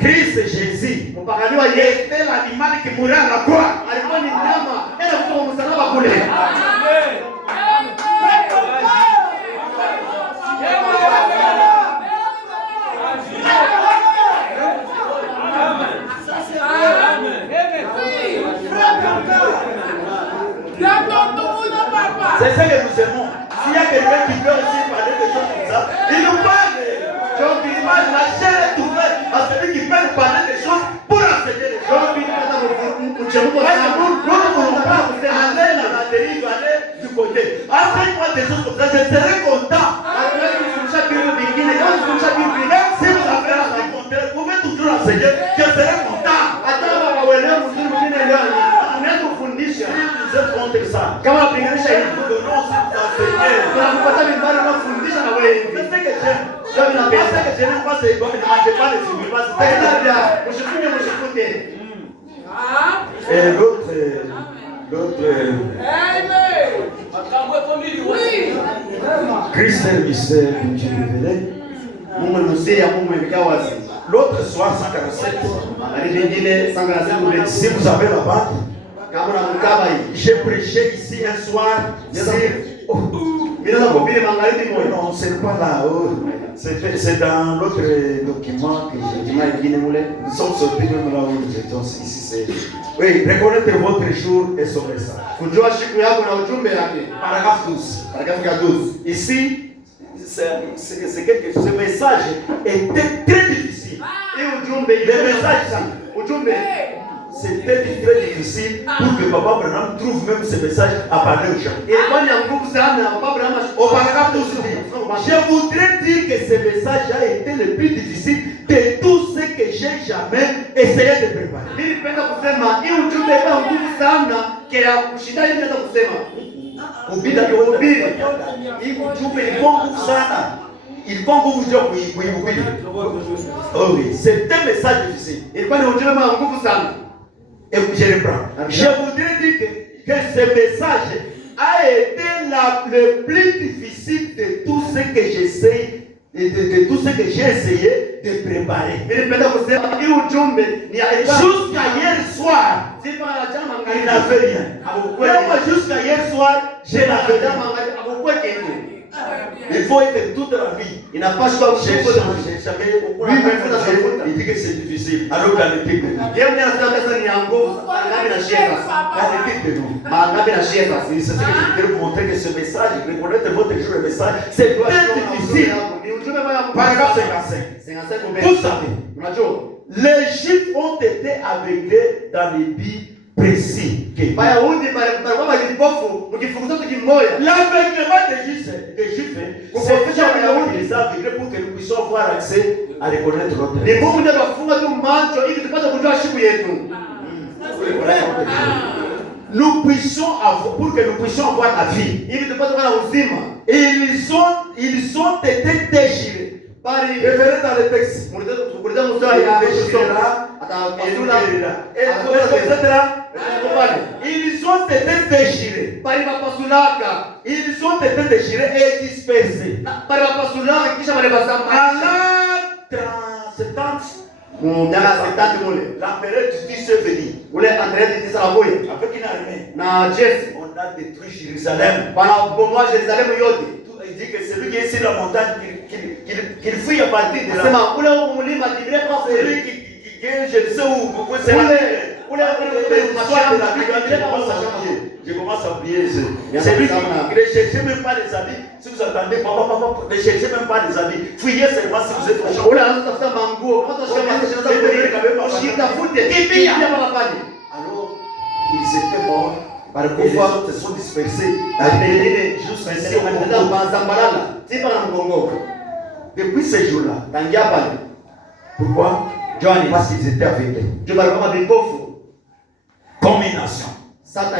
Christ Jésus était l'animal qui mourait à la croix. C'est ça que nous aimons. S'il y a quelqu'un qui peut aussi parler de choses comme ça, il nous parle. Donc il parle, la chair est ouverte à celui qui peut nous parler des choses pour enseigner les choses. Parce que nous ne voulons pas aller dans la dérive, aller du côté. Enseigne-moi des choses comme ça, je serai content. Si vous avez la vie contraire, vous pouvez toujours enseigner, je serai content. Si vous êtes contre ça, nous donnons aussi d'enseigner. C'est ce que j'aime. Ce que je n'aime pas, c'est bon, ne mangez pas les substances. Et l'autre. Christ est le mystère que Dieu révélé. L'autre soir, 147. Si vous avez la barre, j'ai prêché ici un soir. Non, c'est pas là-haut. C'est dans l'autre document que nous sommes sortis même là où nous étions ici. Oui, reconnaître votre jour et son message. Paragraphe 12. Ici, ce message était très difficile. Le message, c'était très difficile pour que Papa Branham trouve même ce message à parler aux gens. Au paragraphe 12, je voudrais dire que ce message a été le plus difficile de tout ce que j'ai jamais essayé de préparer. Il faut que vous dire oui. Oh oui, c'est un message difficile. Et je reprends. Je voudrais dire que ce message a été le plus difficile de tout ce que j'essaie, de tout ce que j'ai essayé de préparer. Jusqu'à hier soir, il n'avait rien. Moi, jusqu'à hier soir, je n'avais rien. Il faut être toute la vie. Il n'a pas choisi de changer. Il dit que c'est difficile. Alors qu'à l'équipe de nous. C'est ce que je voudrais vous montrer que ce message, reconnaître votre jour de message, c'est très difficile. Paragraphe 55. Vous savez, les Juifs ont été aveuglés dans les buts précis. L'aveuglement des Juifs, c'est les aveuglés pour que nous puissions avoir accès à reconnaître notre nous puissions avoir, pour que nous puissions avoir la vie. Ils ont été déchirés. Référez dans le texte. Ils ont été déchirés. Ils ont été déchirés et dispersés. À l'an 70, l'empereur Titus est venu. Avec une armée. On a détruit Jérusalem. Il dit que celui qui est sur la montagne, qu'il fuit à partir de là. Celui qui je ne sais où, Je commence à oublier. C'est lui qui ne cherchez même pas les habits. Si vous attendez, ne cherchez même pas les habits. Fouillez seulement si vous êtes au champ. Alors, ils étaient morts. Et les autres se sont dispersés. Depuis ce jour-là. Pourquoi? Parce qu'ils étaient aveugles. Comme une nation.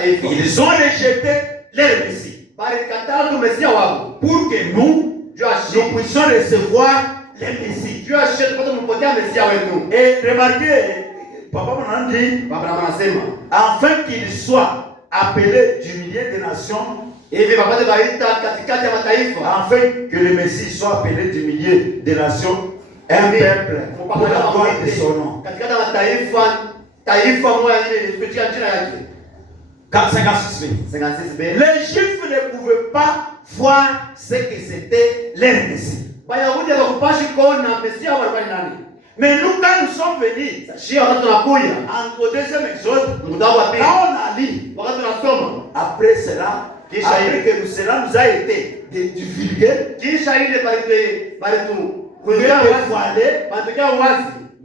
Ils ont rejeté leur Messie. Pour que nous puissions recevoir les Messies. Et remarquez, Papa m'a dit, afin qu'ils soient appelés du milieu des nations, afin que le Messie soit appelé du milieu des nations, un peuple pour la gloire de son nom. 56b. Les Juifs ne pouvaient pas voir ce que c'était leur Messie. Mais nous, quand nous sommes venus, au deuxième exode, quand on a lu, après cela, après que cela nous a été divulgué,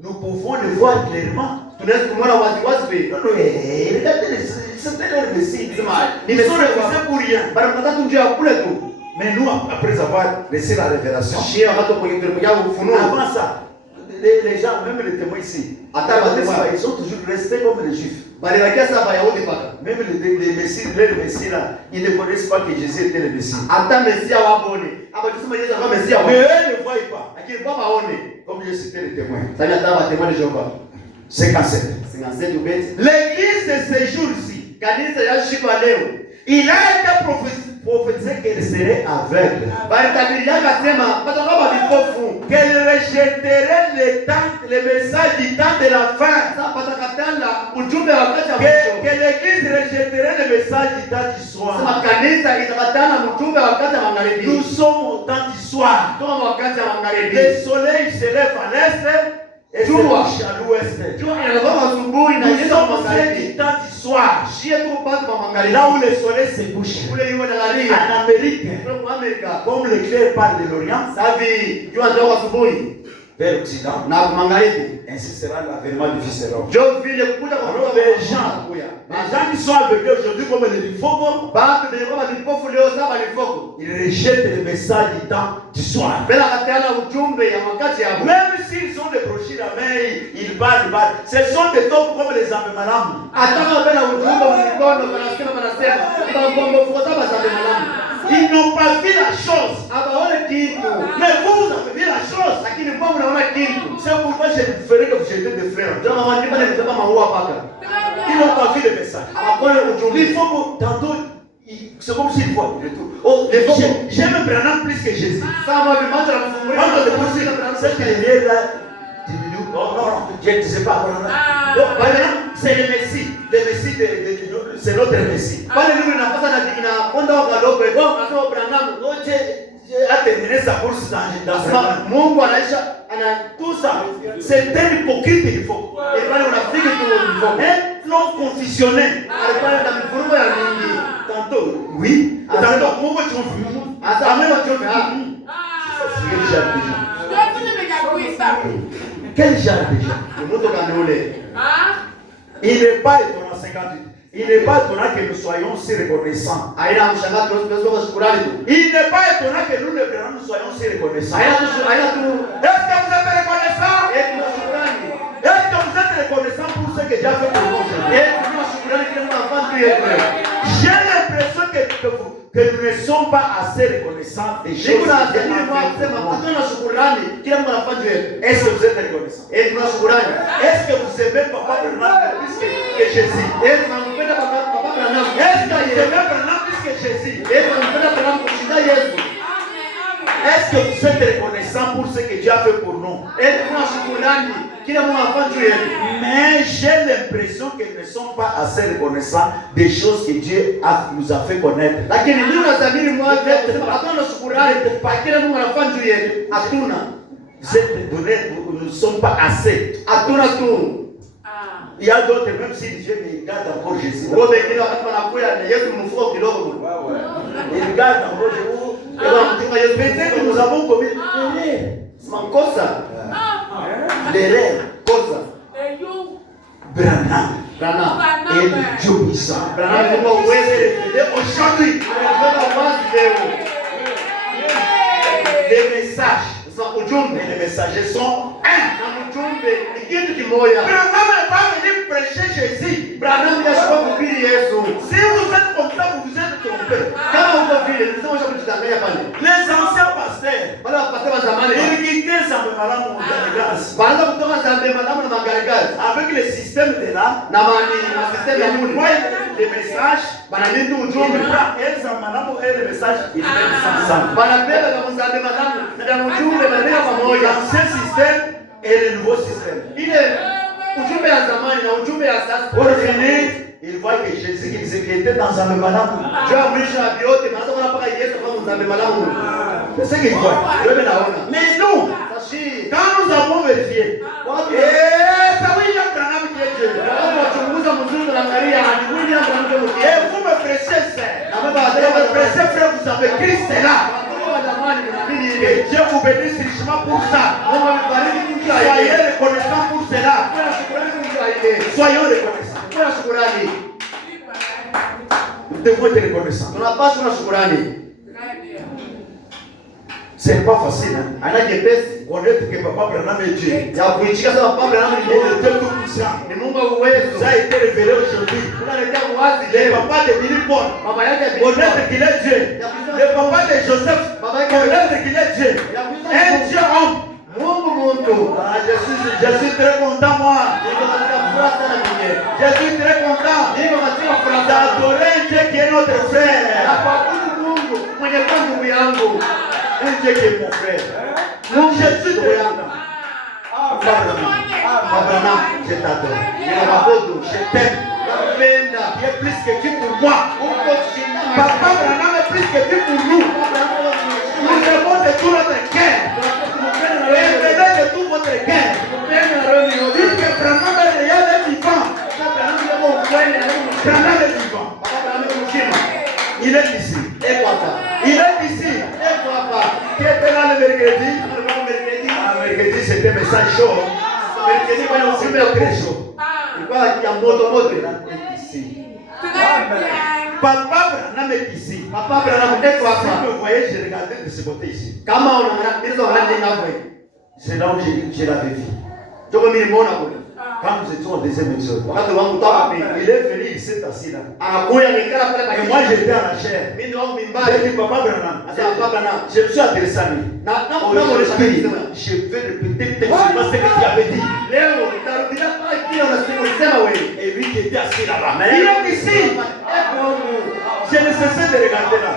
nous pouvons le voir clairement. Regardez, c'était leur Messie. Ils sont refusés pour rien. Mais nous, après avoir laissé la révélation, avant ça, les gens, même les témoins ici, ils sont toujours restés comme les Juifs. Même les Messies, les Messies là, ils ne connaissent pas que Jésus était le Messie. Mais eux ne voient pas. Comme je citais les témoins. 57. L'église de ces jours-ci, il a été prophétisé qu'elle serait aveugle. Qu'elle rejetterait le message du temps de la fin. Que l'église rejetterait le message du temps du soir. Nous sommes au temps du soir. Le soleil se lève à l'est et se couche à l'ouest. Nous sommes au sein du temps du soir. Là où le soleil se couche. En Amérique, comme l'éclair part de l'Orient vers l'Occident, ainsi sera l'avènement du Fils de l'homme. Alors les gens qui sont aveuglés aujourd'hui comme les bifogos, ils rejettent le message du temps du soir. Même s'ils sont des brochures à main, ils parlent. Ce sont des taupes comme les Ambemalam. Ils n'ont pas vu la chose. Mais vous avez vu la chose. C'est pourquoi je ferai comme j'étais des frères. Ils n'ont pas vu le message. Il faut que tantôt, c'est comme s'ils voient le tout. J'aime Branham plus que Jésus. C'est qu'il est là. Non, je ne sais pas. C'est le Messie. Le Messie, c'est notre Messie. A terminé sa course dans tout ça. C'est un hypocrite, il faut. Un non confusionné. Tantôt, oui. Tantôt, quel genre de gens? Il n'est pas étonnant, 58. Il n'est pas étonnant que nous soyons si reconnaissants. Il n'est pas étonnant que nous soyons si reconnaissants. Est-ce que vous êtes reconnaissants? Est-ce que vous êtes reconnaissants pour ce que Dieu a fait pour vous? J'ai l'impression que nous ne sommes pas assez reconnaissants des choses. Est-ce que vous êtes reconnaissants? Est-ce que vous aimez Papa Bernard plus que Jésus? Est-ce que vous aimez Bernard plus que Jésus? Est-ce que vous êtes reconnaissants pour ce que Dieu a fait pour nous? Mais j'ai l'impression que nous ne sommes pas assez reconnaissants des choses que Dieu nous a fait connaître. Nous ne sommes pas assez. Il y a d'autres, même si Dieu me garde encore Jésus. Kwa wengine wakati wanakuya na Yesu mfuko kidogo. Il garde encore Jésus. Peut-être nous avons commis makosa. l'erreur. Kosa. Branham est le Dieu puissant. Branham ndipo uweze refléter aujourd'hui. Anataka wazi leo. Les messages. Ujumbe. Les messagers sont Na mjumbe ni kitu kimoja. Branham n'est pas venu prêcher Jésus. Branham yashua kuhubiri Yesu. Si vous êtes comme ça, vous vous êtes trompé. Kama uko vile, nisema kujidanganya pale. Les anciens pasteurs, Wale wapastor wa zamani ils quittaient Zambe Malamu de grâce. wanaanza kutoka Zambe Malamu na Magaragazi Avec le système de là, na système ya ils muli. voient les messages. Bananindi Il ujumbe. prend un Zambe Malamu et le message, ils mettent ensemble. Banabeba kama Zambe Malamu na ujumbe banabeba pamoja. L'ancien système et le nouveau système. Ile ujumbe ya zamani na ujumbe ya sasa. Pour finir, il voit que Jésus qui était dans Zambe Malamu. Jua mwisho wa vyote maana kuna paka Yesu kama Zambe Malamu. C'est ce qu'il voit. Wewe naona. Mais nous, Sashi. quand nous avons vérifié, c'est William Branham qui est Dieu. Wachunguza mzuri tunaangalia ni William Branham Et ndiye. vous me prêchez, frère. Na baba Et atakao me prêchez, frère, vous savez, Christ est là. wa zamani ni nini Et ile? Dieu vous bénisse richement pour ça. Mungu amebariki mtu Soyez aile. reconnaissants pour cela. Kwa shukrani mtu aile. Soyons reconnaissants. Kwa shukrani. Nous devons être reconnaissants. Tunapaswa na shukrani. C'est pas facile. Hein? Ana jepesi Connaître que Papa Branham est Dieu. ya kuichika sawa Pablo na Il est Dieu tout puissant. ni Mungu wa uwezo. Ça a été révélé aujourd'hui. Tunaletea wazi Le leo. papa de Billy Paul, Baba yake connaître qu'il est Dieu. Le papa de Joseph, connaître qu'il est Dieu. Un Dieu homme. Mungu muntu. Ah, je suis très content, moi. Niko katika furaha sana mwenyewe. Je suis très content Niko katika furaha sana. d'adorer un Dieu qui est notre Na frère. kwa Mungu mwenye kwa ndugu yangu. Un Dieu qui est mon frère. Mungu Je suis ndugu très yangu. content. Abraham, Je t'adore. ninakuabudu. Je t'aime. Nakupenda. Tu es plus que tu pour moi. Uko kushinda. Papa Branham est plus que tu pour nous. Nous devons de tout notre cœur. Et venez de tout votre cœur. Dites que Branham est réel et vivant. Branham est vivant. Il est ici. Il est ici. Qui était là le mercredi? Ah, mercredi c'était message chaud. Mercredi, c'est très chaud. Il est ici. Papa Branham est ici. Si vous me voyez, j'ai regardé de ce côté ici. C'est là où je l'avais vu. Quand nous étions en deuxième épisode. Il est venu, il s'est assis là. Et moi j'étais en la chair. J'ai dit Papa Branham. Je me suis adressé à lui. Aujourd'hui, je vais répéter textuellement ce que tu avais dit. Et lui qui était assis là-bas. Il est ici. Je ne cessais de regarder là.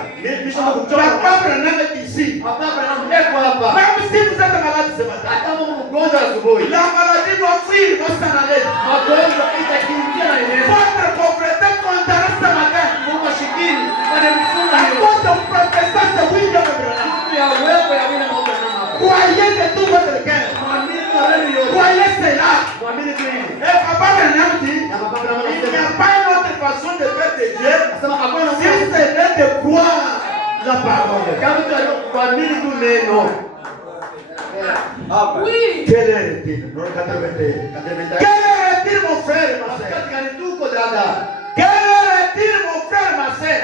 Papa Branham est ici. Même si vous êtes malade ce matin, la maladie doit fuir, doit s'en aller. Votre pauvreté condamnée ce matin. À cause de professeur de William Branham. Croyez de tout votre cœur. Croyez cela. Et Papa Branham dit, il n'y a pas une autre façon de faire de Dieu si ce n'est de croire la parole. Oui. Quelle heure est-il? Non, 81. Quelle heure est-il, mon frère et ma soeur? Quelle heure est-il, mon frère et ma soeur?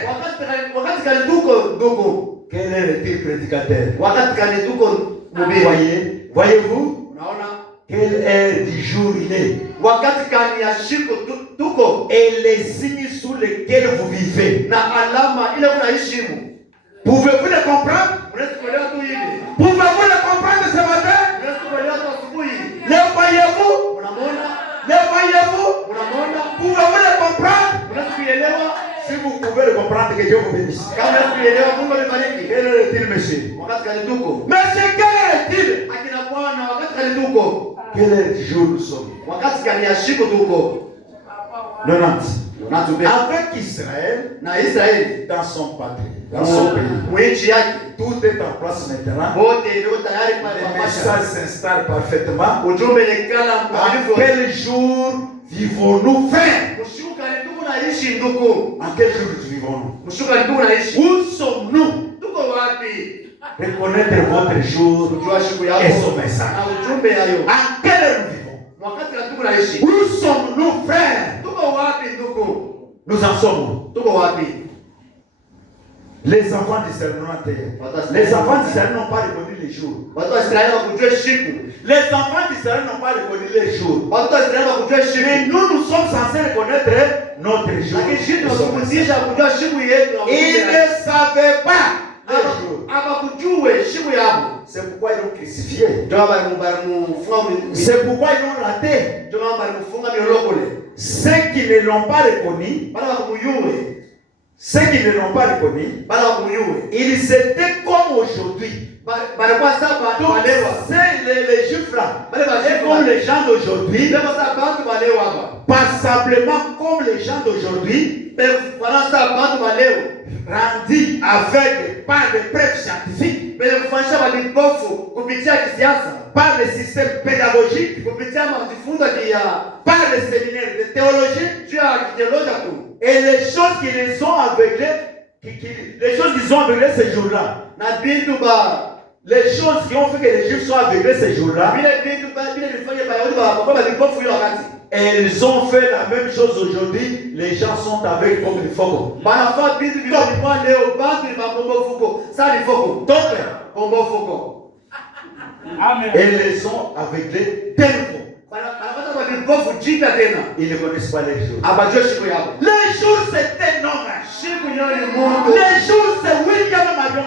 Quelle heure est-il, prédicateur? Voyez-vous? Quelle heure du jour il est? Et les signes sous lesquels vous vivez. Pouvez-vous le comprendre? Pouvez-vous le comprendre ce matin? Le voyez-vous? Le voyez-vous? Pouvez-vous le comprendre? Si vous pouvez le comprendre, que Dieu vous bénisse. Quelle heure est-il, monsieur? Monsieur, quelle heure est-il? Quelle heure du jour nous sommes? 90. Avec Israël, dans son patrie, dans son pays, tout est en place maintenant. Le message s'installe parfaitement. À quel jour vivons-nous, frères? Mshuka ni tuko naishi ndugu. En quel jour vivons-nous? Mshuka ni tuko naishi. Où sommes-nous? Tuko wapi? Reconnaître votre jour Kujua siku yako. et son message. Na ujumbe yayo. En quelle heure nous vivons? Wakati na tuko naishi. Où sommes-nous, frères? Tuko wapi ndugu? Nous en sommes où? Tuko wapi? Les enfants d'Israël les enfants d'Israël n'ont pas reconnu les jours. Watu wa Israeli wakujua siku. Les enfants d'Israël n'ont pas reconnu les jours. Watu wa Israeli wakujua siku. Mais nous sommes censés reconnaître notre jour. Lakini sisi tunakufundisha kujua siku yetu. Ils ne savaient pas les jours. Abakujue siku yabo. C'est pourquoi ils l'ont crucifié. C'est C'est pourquoi ils l'ont raté. Ceux qui ne l'ont pas reconnu, ceux qui ne l'ont pas reconnu, ils étaient comme aujourd'hui. Donc, c'est les Juifs là, et comme les gens d'aujourd'hui, passablement comme les gens d'aujourd'hui, rendus avec par des preuves scientifiques, par les systèmes pédagogiques, par les séminaires de théologie, et les choses qui les ont aveuglés, les choses qu'ils ont aveuglés ces jours-là, les choses qui ont fait que les Juifs soient aveuglés ces jours-là, et ils ont fait la même chose aujourd'hui. Les gens sont aveugles comme il faut. Et les ont aveuglés tel faut. Ils ne connaissent pas les jours. Les jours c'était non. Les jours c'est William Marion.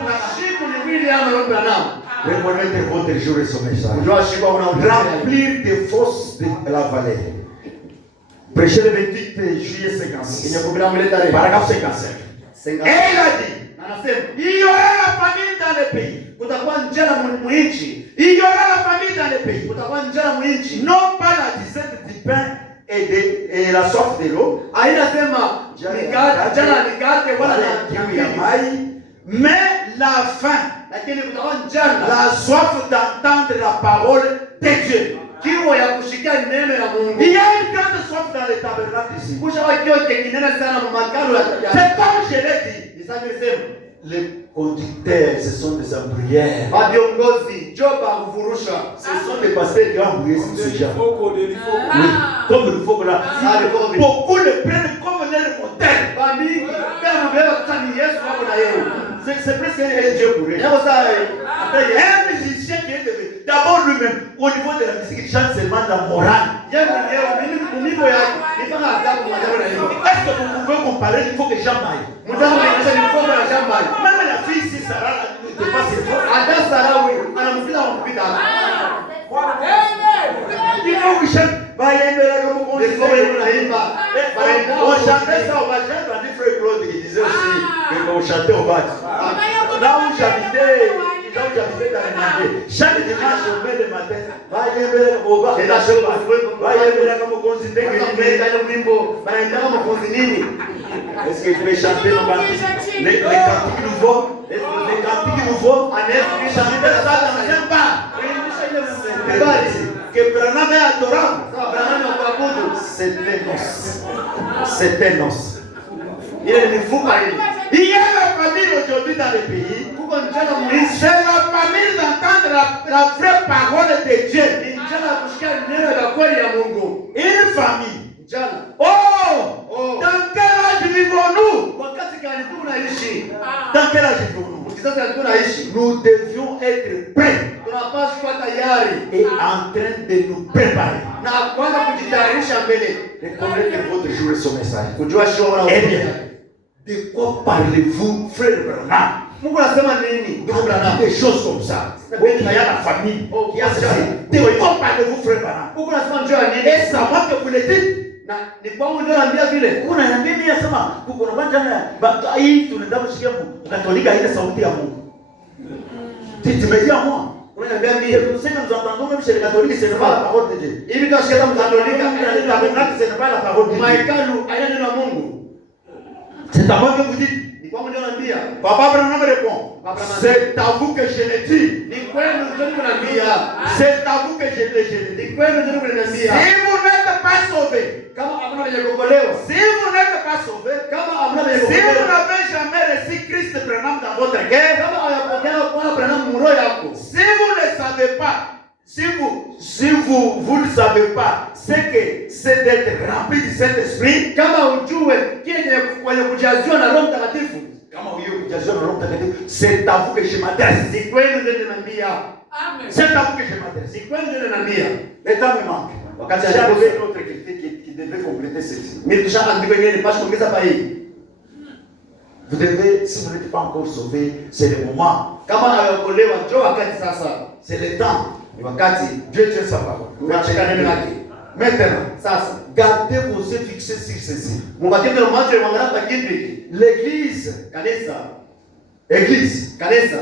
Reconnaître votre jour et son message. Remplir des fosses de la vallée. Prêcher le 28 juillet 56. Paragraphe 55. Et il a dit, il y aura la famine dans le pays. Il y aura la famine dans le pays. Non pas la disette du pain et la soif de l'eau. Mais la faim, la soif d'entendre la parole de Dieu. Il y a une grande soif dans les tabernacles ici. C'est comme je l'ai dit. Les conducteurs, ce sont des embrouilleurs. Ce sont des pasteurs qui ont embrouillé ces gens. Oui, comme il faut que là. Beaucoup le prennent comme leur modèle. C'est presque un Dieu pour eux. Un musicien qui est devenu. D'abord lui-même, au niveau de la musique, il chante seulement la morale. Est-ce que vous pouvez comparer? Il faut que Jean maille. Même la fille ici, Sarah, ne peut pas se faire. Il faut que chante. On chantait ça au bas. J'ai entendu Frère Claude qui disait aussi qu'on chantait au bas. Là où j'habitais dans le marché, chaque dimanche au mai le matin, est-ce que je vais chanter les cantiques nouveaux? Les cantiques nouveaux, chanter ça dans un bar. Que Branham est adorable. C'était noce. Il y a la famille aujourd'hui dans le pays. C'est la famille d'entendre la vraie parole de Dieu. Une famille. Oh! Dans quel âge vivons-nous? Dans quel âge vivons-nous? Nous devions être prêts et en train de nous préparer. Reconnaître votre jour et son message. Eh bien, de quoi parlez-vous, frère Branham? Des choses comme ça. Il y a la famille. Il y a ceci. De quoi parlez-vous, frère Branham? Et ça va que vous le dites. Unaniambia mimi nasema kuna banja hii tunaenda kusikia Katolika ile sauti ya Mungu. Tumejia moi. Unaniambia mimi nous entendons même chez les catholiques c'est pas la parole de Dieu. Hivi tunasikia kama Katolika c'est pas la parole de Dieu. Maikalu haina neno la Mungu. C'est à moi que vous dites. Papa Branham répond. C'est à vous que je le dis. C'est à vous que je le dis. Si vous n'êtes pas pas sauvé, kama hamna mwenye kuokolewa, si vous n'êtes pas sauvé, kama hamna mwenye si vous kuokolewa, n'avez jamais reçu Christ Branham dans votre cœur, kama hayapokea kwa Branham mroho yako, si vous ne savez pas, si vous ne savez pas ce que c'est d'être rempli du Saint-Esprit, kama ujue kile kwenye kujaziwa na Roho Mtakatifu, kama hiyo kujaziwa na Roho Mtakatifu, c'est à vous que je m'adresse. ni kweli ndio ninaniambia. Amen. C'est à vous que je m'adresse. Ni kweli ndio ninaniambia. Le temps me manque. Wakati J'avais alikosa une autre question qui devait compléter ceci. mimi tushaandika yenyewe nipashe kuongeza pa hii. Vous devez, si vous n'êtes pas encore sauvé, c'est le moment. Kama hayaokolewa njoo wakati sasa. C'est le temps. Ni wakati Dieu tient sa parole. tunashika neno lake. Maintenant, Sasa gardez vos yeux fixés sur ceci. mubakie ndio macho mwangalia kwa kitu hiki. L'église, Kanisa,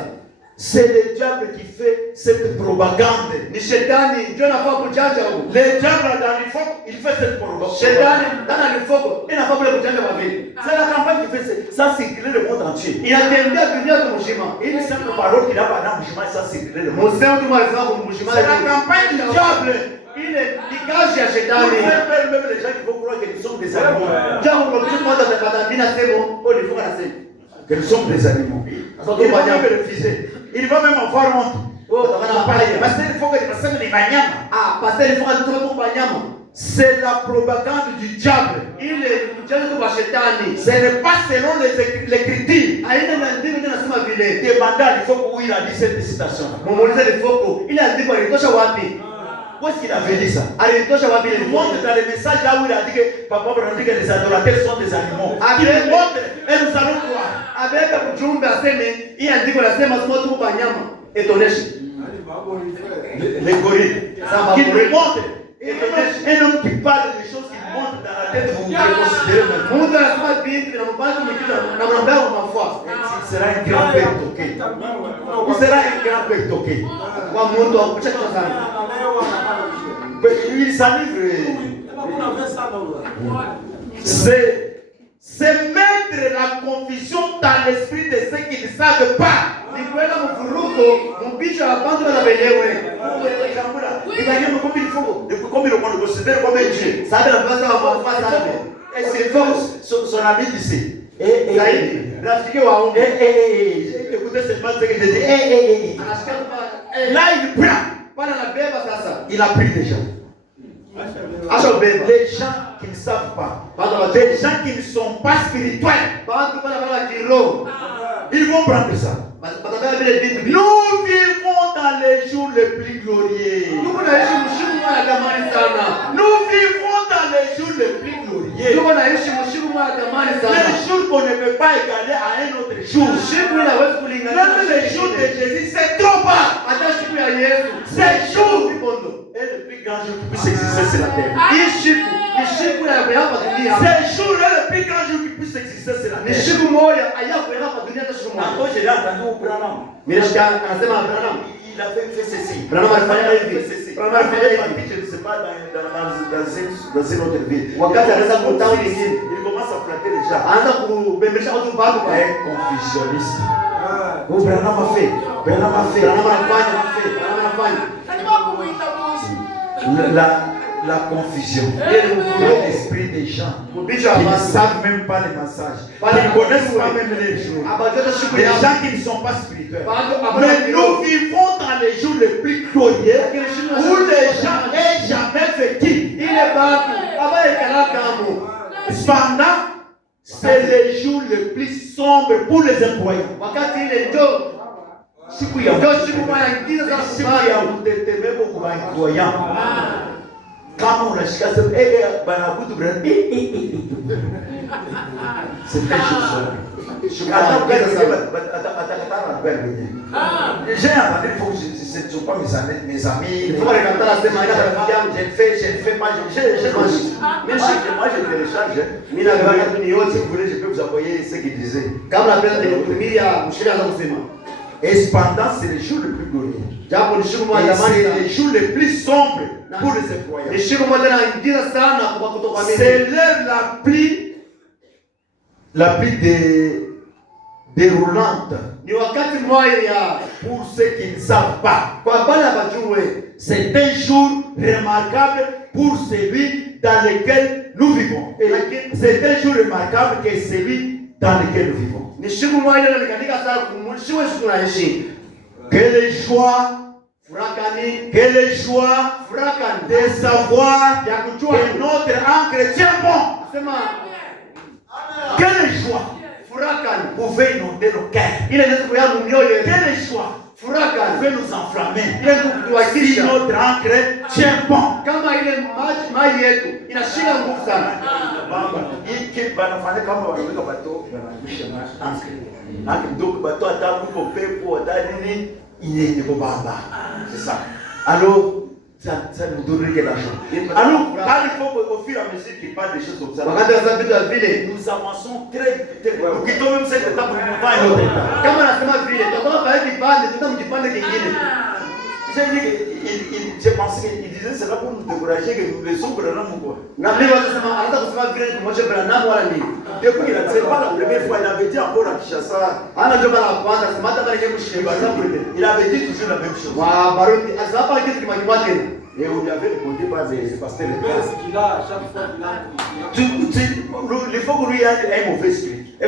c'est le diable qui fait cette propagande. ni shetani ndio anafaa kujanja huko. Le diable dans le fond, il fait cette propagande. Shetani ndani ya mfuko inafaa kule kujanja kwa vile. C'est la campagne qui fait ça circuler le monde entier. Inatembea dunia mzima. Une simple parole qu'il a pas dans le ça circuler le monde. Msemo tu mwalifa kumbushima. C'est la campagne du diable. Ile dikazi ya Pour shetani. faire peur même les gens qui vont croire que nous sommes des animaux. Jambo kwa mtu mmoja atapata bila semo, au lifunga na semo. Que nous sommes des animaux. Il va même refuser. Il va même avoir honte. Oh, tabana pale. Parce qu'il faut que les personnes les banyama. Ah, pastor lifunga tutoke kwa banyama. C'est la propagande du diable. Ile kujanja kwa shetani. Ce n'est pas selon l'écriture. Aina na ndivyo tunasema vile. Demandant, il faut que il a dit cette citation. Mumuulize lifoko. Ile andiko litosha wapi? Où est-ce qu'il avait dit ça? Alitosha wapi ile Il montre dans le message là où il a dit que Papa Branham dit que les adorateurs sont des animaux. Il le montre et nous allons croire. Abeka kujumbe aseme hii andiko nasema sema tu kwa nyama. Etoneshe. Les gorilles. Ça Qui va nous montre. Un homme qui parle des choses qui montent dans la tête, vous le considérez même. Mungu anasema binti vinampata mkiza na mnambao kwa mafua. Il sera un grand père toqué. Il sera un grand père toqué. Kwa mtu wa kucheka sana. Il s'enivre. C'est mettre la confusion dans l'esprit de ceux qui ne savent pas. Ni kwenda mvuruko, mbicho wa bantu wanabelewe. Comme il le considère comme un Dieu. Sasa tunapaswa kuwafuata sana. Et c'est son ami ici. Zaidi, rafiki wa unge. Écoutez seulement ce que je dis. Anashika kwa Là, il prend. pana na beba sasa. Il a pris déjà. Acha beba. Les gens qui ne savent pas. Les gens qui ne sont pas spirituels. Bantu pana bala kiro. Ils vont prendre ça. Batabela vile bintu. Nous vivons dans les jours les plus glorieux. Tuko naishi mshimu mwana damani sana. Nous vivons dans les jours les plus glorieux. Tuko naishi mshimu mwana damani sana. Les jours qu'on ne peut pas égaler à un autre jour. Mshimu ile hawezi kulingana. Même les jours de Jésus, c'est trop bas. Hata siku ya Yesu. Ces jours Kipondo. est le plus grand jour qui puisse exister sur la terre. Hii siku ya hapa dunia. Ces jours est le plus grand jour qui puisse exister sur la Ni terre. siku moja ayapo hapa dunia hata siku moja. Quand je l'ai entendu au Branham, Mirashika anasema Abraham. il avait fait ceci. Branham alifanya hivi. Branham alifanya hivi. Je ne sais pas dans une autre ville. Wakati anaweza kutao nyingine. Il commence à flatter les gens. Aanza kubembelesha watu babu kwa Un confusionniste. Oh, Branham a fait. Branham a fait. Branham anafanya. Branham anafanya. La confusion. L'esprit des gens qui ne savent même pas les messages. Qui ne connaissent pas même les jours. Les gens qui ne sont pas spirituels. Mais nous vivons dans les jours les plus glorieux où les gens n'aient jamais vécu. Cependant, c'est les jours les plus sombres pour les incroyants. Siku ya utetemeko kwa incroyant. Kama unashika sema banabudu brand. C'est très chaud. J'ai entendu, il faut que ce ne sont pas mes amis. Je ne fais pas. Moi, je télécharge. Si vous voulez, je peux vous envoyer ce qu'il disait. Et cependant, c'est les jours les plus glorieux. Et c'est les jours les plus sombres pour les incroyants. C'est l'heure la plus déroulante pour ceux qui ne savent pas. C'est un jour remarquable pour celui dans dans lequel nous vivons. Et c'est un jour remarquable que celui dans lequel nous vivons. Quelle joie, quelle joie de savoir que notre ancre tient bon. Quelle joie pouvait inonder nos cœurs. Quelle joie pouvait nous enflammer si notre ancre tient bon. C'est ça. Alors, ça nous donne quelque chose. Alors, quand il faut au fur et à mesure qu'il parle des choses comme ça, nous avançons très vite. Nous quittons même cette étape pour nous voir une autre j'ai pensé qu'il disait cela pour nous décourager que nous laissons Branham ou quoi. C'est pas la première fois, il avait dit encore à Kinshasa. Il avait dit toujours la même chose. Et on lui avait répondu par des pasteurs. Il faut que lui ait un mauvais esprit. Quand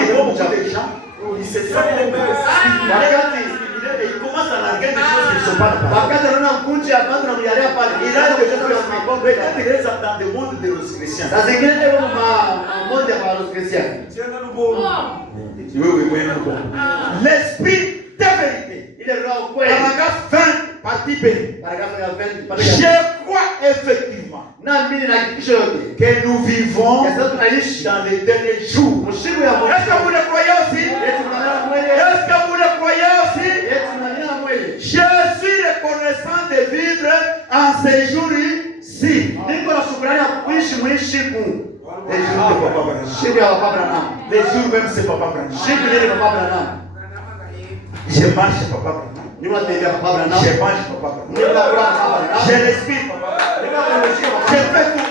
il voit beaucoup de gens, il se sent il commence à larguer des choses qui ne sont pas là. Il a des choses qui il est dans le monde de los chrétiens. L'esprit de vérité. Paragraphe 20, partie B. Je crois effectivement que nous vivons dans les derniers jours. Est-ce que vous le croyez aussi? Est-ce que vous le croyez aussi? Je suis reconnaissant de vivre en ces jours-ci. Les jours même c'est Papa Branham. Je marche Papa Branham. Je mange Papa Branham. Je respire Papa Branham. Je fais tout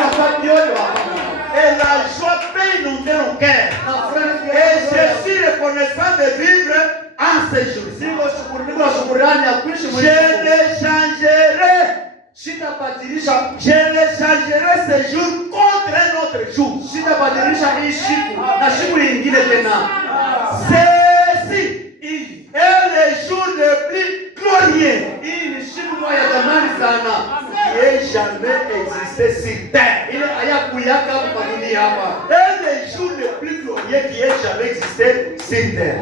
Papa Branham. Et la joie peut inonder mon cœur. Et je suis reconnaissant de vivre en ces jours. Je ne changerai ces jours contre un autre jour. Ceci est le jour le plus glorieux qui ait jamais existé sur terre. Et le jour le plus glorieux qui ait jamais existé sur terre.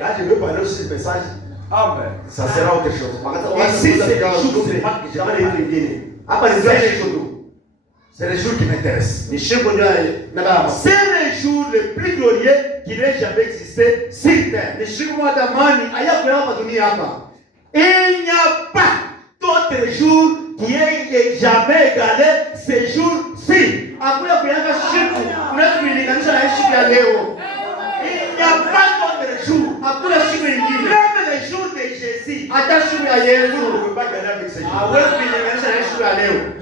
Là, je veux parler sur ce message. Amen. Ça sera autre chose. Ici, c'est le jour que c'est le jour qui m'intéresse. C'est le jour le plus glorieux qui n'ait jamais existé sur terre. Il n'y a pas d'autre jour qui ait jamais égalé ces jours-ci. Il n'y a pas d'autre jour. Même le jour de Jésus. On ne peut pas gagner avec ces jours.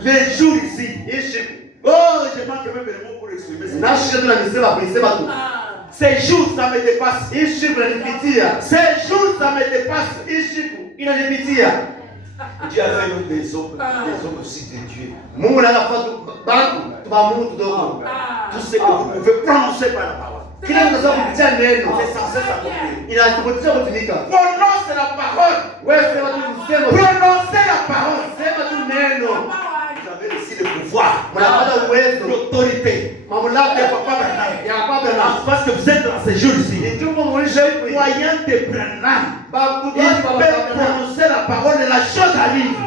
Les jours ici. Oh, je manque même le mot pour exprimer ça. Ces jours, ça me dépasse. Ces jours, ça me dépasse. Dieu a fait nous des hommes aussi de Dieu. Tout ce que vous pouvez prononcer par la parole. C'est censé s'accomplir. Prononce la parole. Prononcez la parole. Vous avez aussi le pouvoir, l'autorité. Parce que vous êtes dans ces jours-ci. Le moyen de Branham, il peut prononcer la parole de la chose à vivre.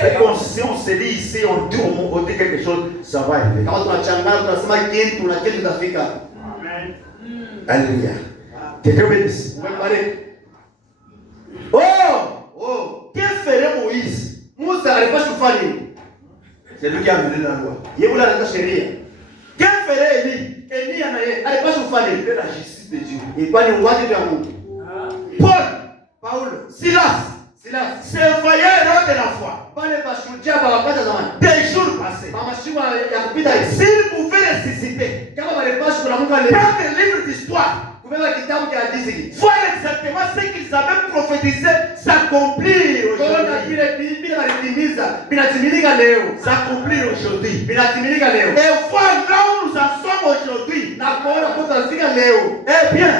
C'est comme si on se dit ici, on dit quelque chose, ça va arriver. Alléluia. Que Dieu bénisse. Oh, que ferait Moïse? C'est lui qui a mené la loi. Que ferait Élie? C'était la justice de Dieu. Paul, Silas, serviteurs de la foi. Des jours passés. S'ils pouvaient ressuscité. Kama walipaswa kuamka leo. Prendre le livre d'histoire. Kubeba kitabu cha hadithi. Voir exactement ce qu'ils avaient prophétisé s'accomplir Kuona aujourd'hui. vile walitimiza, vinatimilika leo. S'accomplir aujourd'hui. Vinatimilika leo. Et voir là où nous en sommes aujourd'hui. Na kuona kwa tunafika leo. Eh bien,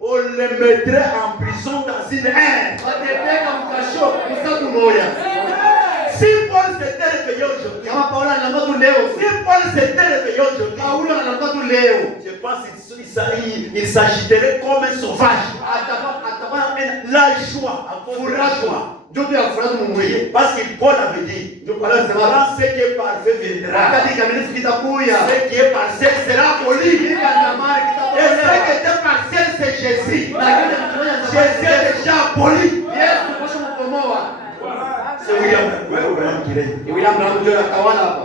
on les mettrait en prison dans une ère. Watepeka mkasho msatu moja. Si Paul s'était réveillé aujourd'hui, Kama Paulo anaamka tu leo. si Paul s'était réveillé aujourd'hui, Paulo anaamka tu leo. je pense qu'il s'agiterait comme un sauvage. Atakuwa La joie, à cause de la joie. furaha. Joto ya furaha mumwili. Parce que Paul avait dit, quand ce qui est parfait viendra, Wakati kamilifu kitakuja. ce qui est partiel sera poli. Hii kandamani Et ce kitakuja. qui était partiel, c'est Jésus. Na kile kifanya Jésus est déjà poli. Yesu kusha mkomoa. C'est William Branham qui règne. Ni William Branham ndio atawala hapa.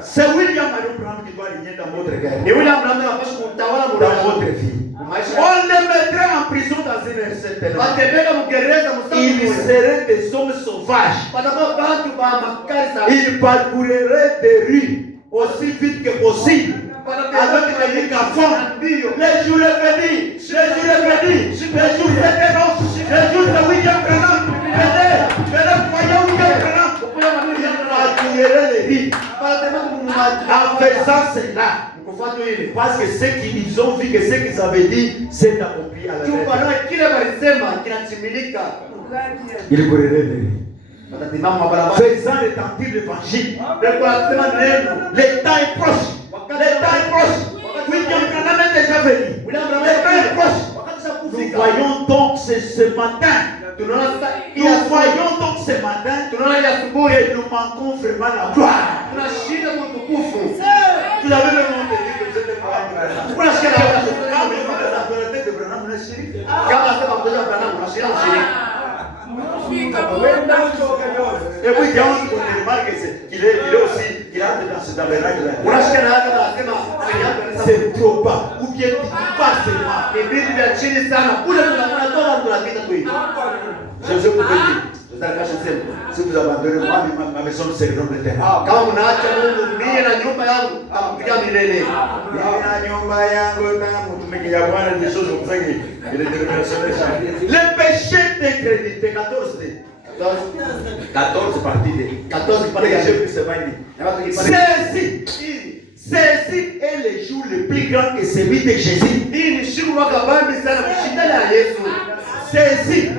C'est William Branham qui doit régner dans votre guerre, Ni William Branham anapaswa kutawala dans mwana votre vie. maisha. On les mettrait en prison dans une certaine. Watembeka mgereza msatu Ils moja. seraient des hommes sauvages. Patakuwa bantu ba makali sana. Ils parcourraient des rues aussi vite que possible. Avec les mégaphones. Les jours est venu, les jours est venu, les jours étaient roches, les jours de William Branham. Venez, voyez William Branham. Ils parcourraient les rues en faisant cela. Parce que ce qu'ils ont vu, que ce qu'ils avaient dit, s'est accompli à la lettre. Kile walisema kinatimilika. Ils courraient les rues. Watasimama mabarabara. Faisant retentir l'évangile. Wanasema neno. Le temps est proche. Le temps est proche. William Branham est déjà venu. Le temps est proche. Nous voyons donc ce matin. Nous voyons donc ce matin que nous manquons vraiment la gloire. Tunashinda utukufu. Vous avez même entendu que vous êtes Branham. Tunashinda Quand vous êtes la autorité de Branham, vous êtes chéri. kama sema kwa Branham tunashinda ushirika. Et puis, il y a un qui remarque qu'il est aussi, il entre dans ce tabernacle-là. Unashika na hata anasema anaanza C'est trop bas. Ou bien pas seulement. ni vitu vya chini sana. Kule tunatoka tunapita tu hivi. Je vous dis, si vous abandonnez moi, ma maison ne servira plus d'éternel. Kama mnaacha Mungu mie na nyumba yangu atakupiga milele. Le péché d'incrédulité, 14 parties de 14 pale ya Ceci est le jour le plus grand que celui de Jésus. hii ni siku wakabambi sana kushinda ya Yesu. Ceci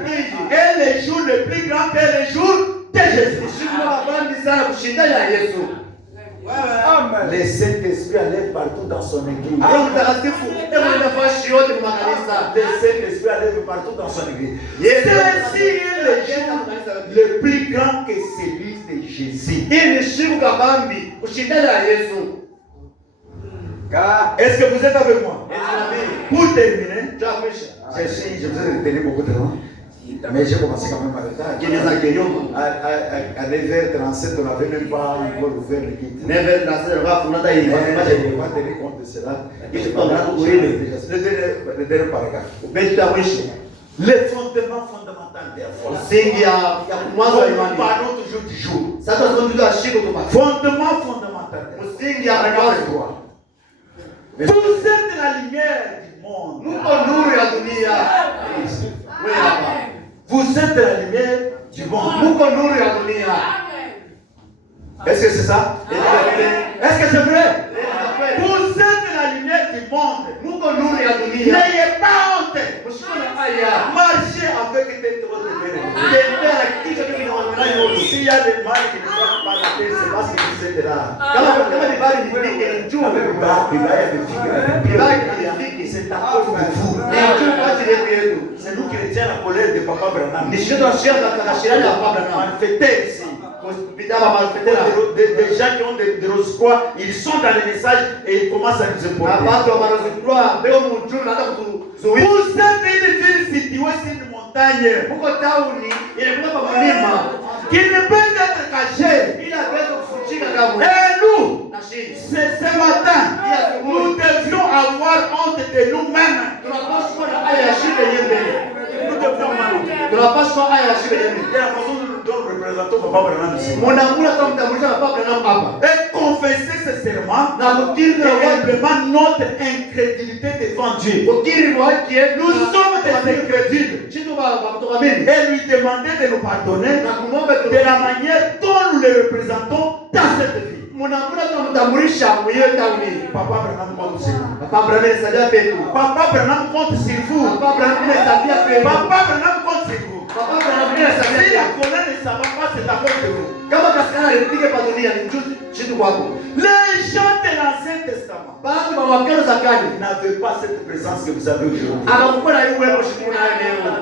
est le jour le plus grand que le jour de Jésus. Ni siku wakabambi sana kushinda ya Yesu. Le Saint-Esprit allait partout dans son église. Roho Mtakatifu hebu nafasi yote kwa kanisa. Le Saint-Esprit allait partout dans son église. Yesu Ceci est le jour le plus grand que celui de Jésus. hii ni siku kabambi kushinda ya Yesu. Est-ce que vous êtes avec moi? Pour terminer, je vous ai retenu beaucoup de temps. Mais j'ai commencé quand même à retard. À 9h37, on n'avait même pas encore ouvert le kit. Mais je ne vais pas tenir compte de cela. Le dernier paragraphe. Le fondement fondamental de la foi. Nous parlons toujours du jour. Fondement fondamental de la foi. Vous êtes la lumière du monde. Vous êtes la lumière du monde. Est-ce que c'est ça? Est-ce que c'est vrai? Vous êtes la lumière du monde. N'ayez pas honte. Marchez avec des autres. S'il y a des mal qui ne sont pas la terre, c'est parce que vous êtes là. C'est à cause de vous. C'est nous qui retiens la colère de Papa Branham. Malfaiteurs ici. Des gens qui ont des rose-croix, ils sont dans les messages et ils commencent à nous imposer. Vous êtes une ville située sur une montagne qui ne peut être cachée. Et nous, ce matin, nous devions avoir honte de nous-mêmes. Nous devions avoir honte. De la façon dont nous représentons Papa Branham ici. Et confesser confesser ce serment et implément notre incrédulité devant Dieu. Nous sommes des incrédules. Et lui demander de nous pardonner de la manière dont nous le représentons dans cette vie. Papa Branham compte sur vous. Papa Branham compte sur vous. Papa Branham compte sur vous. Si la colère ne s'en va pas, c'est à cause de vous. Les gens de l'Ancien Testament n'avaient pas cette présence que vous avez aujourd'hui.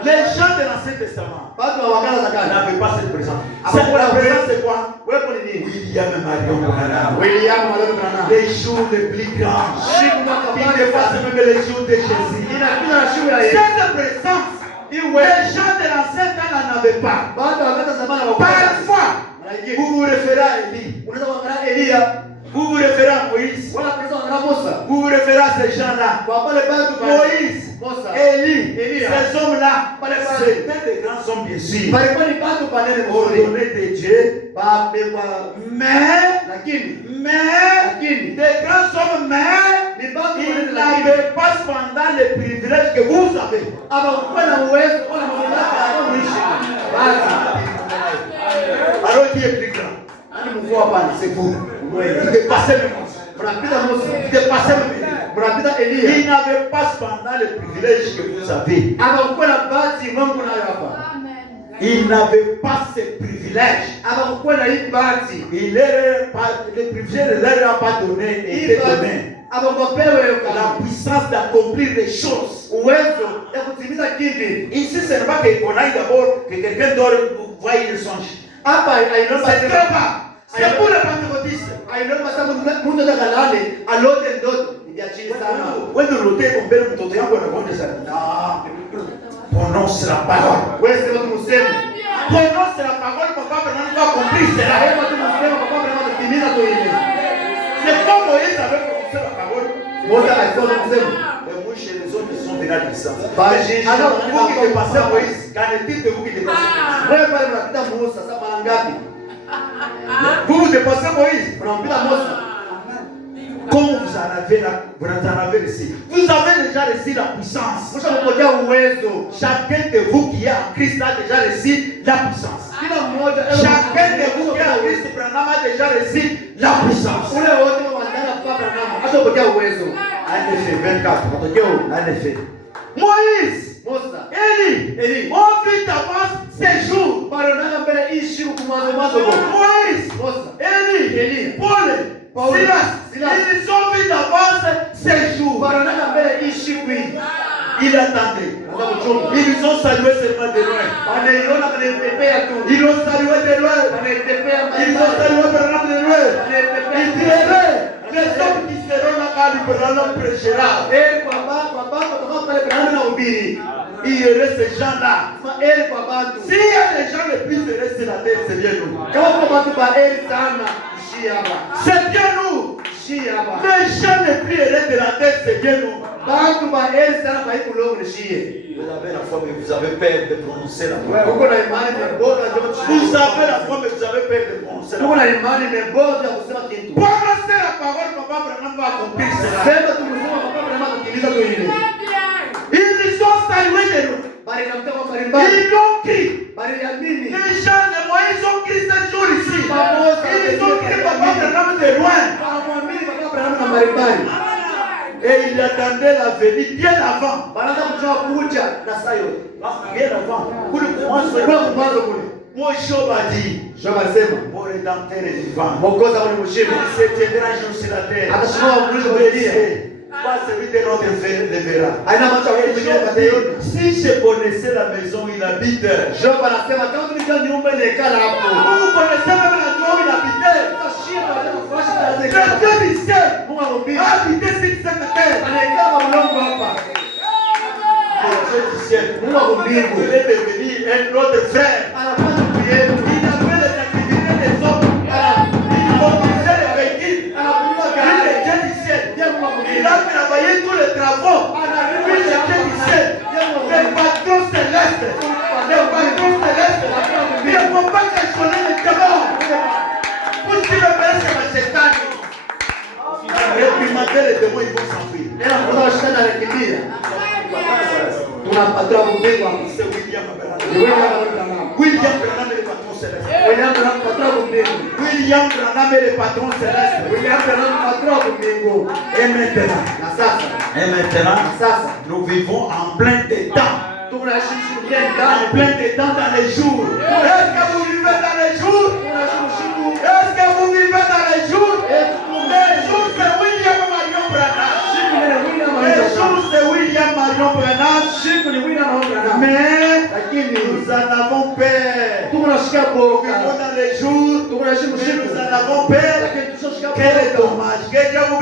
Les gens de l'Ancien Testament n'avaient pas cette présence. La présence c'est quoi? William Marion, les jours les plus grands, qui dépassent même les jours de Jésus. Cette présence, les gens de l'Ancien temps n'en avaient pas. Parfois, vous vous référez à Élie, vous vous référez à Moïse, vous vous référez à ces gens-là. Moïse, Élie, ces hommes-là, c'était des grands hommes bien sûr, ordonnés de Dieu, mais des grands hommes, mais ils n'avaient pas cependant les privilèges que vous avez. Alors qui est plus grand? C'est vous. Vous dépassez même. Il n'avait pas cependant les privilèges que vous avez. Il n'avait pas ces privilèges. Les privilèges ne leur ont pas donné. La puissance d'accomplir les choses. Ici, ce n'est pas qu'on aille d'abord que quelqu'un d'autre voie le songe. C'est très bas. C'est pour les pentecôtistes. Prononce la parole. Prononce la parole, papa, pour accomplir cela. C'est comme Moïse avait prononcé la parole. Mais vous, chez les autres, ils sont déjà à distance. Alors, vous qui dépassez Moïse, qu'en est-il de vous qui dépassez Moïse? Vous dépassez Moïse. Comme vous en avez reçu. Vous avez déjà reçu la puissance. Chacun de vous qui est en Christ a déjà reçu la puissance. Chacun de vous qui est en Christ a déjà reçu la puissance. En effet, 24. En effet. Moïse, Élie, ont vu d'avance ces jours. Moïse, Élie, Paul, Silas, ils ont vu d'avance ces jours. Il attendait. Ils ont salué seulement de loin. Ils ont salué de loin. Ils ont salué de loin. Ils diraient, les hommes qui seront là quand le Branham prêchera. Il y aurait ces gens-là. S'il y a des gens les plus heureux sur la terre, c'est bien nous. C'est bien nous. Les gens les plus heureux de la terre, c'est bien nous. Vous avez la foi, mais vous avez peur de prononcer la parole. Vous avez la foi, mais vous avez peur de prononcer la parole. Prononcer la parole, papa Branham va accomplir cela. Ils ont salué de nous. Ils ont crié. Les gens de Moïse ont crié ce jour ici. Ils ont crié papa Branham de loin. Et il attendait la venue bien avant. Bien avant. Mon Job a dit, mon rédempteur est vivant. Il se tiendra un jour sur la terre. Pas celui de notre verra. Si je connaissais la maison où il habite, vous connaissez même l'endroit où il habitait. Le Dieu du ciel a habité sur cette terre. Le Dieu du ciel, il est devenu un autre frère. Il avait les activités des hommes. Il conduisait les véhicules. Il est Dieu du ciel. Il a travaillé tous les travaux. Il est Dieu du ciel. Le patron céleste. Il ne faut pas questionner les démons. Pour qu'il le mette sur le Satan. réprimander les démons, ils vont s'enfuir. Tunapata kubengwa. C'est William Branham. William William Branham est le patron céleste. William tunapata kubengwa. William Branham est le patron céleste. William tunapata kubengwa. Et maintenant, nous vivons en plein des temps. En plein des temps dans les jours. Est-ce que vous vivez dans les jours? Est-ce que vous vivez dans les jours? Les jours c'est William Marion Branham. Les jours c'est William Marion Branham. Mais nous en avons peur. Nous vivons dans les jours. Nous en avons peur. Quel est dommage. Que Dieu vous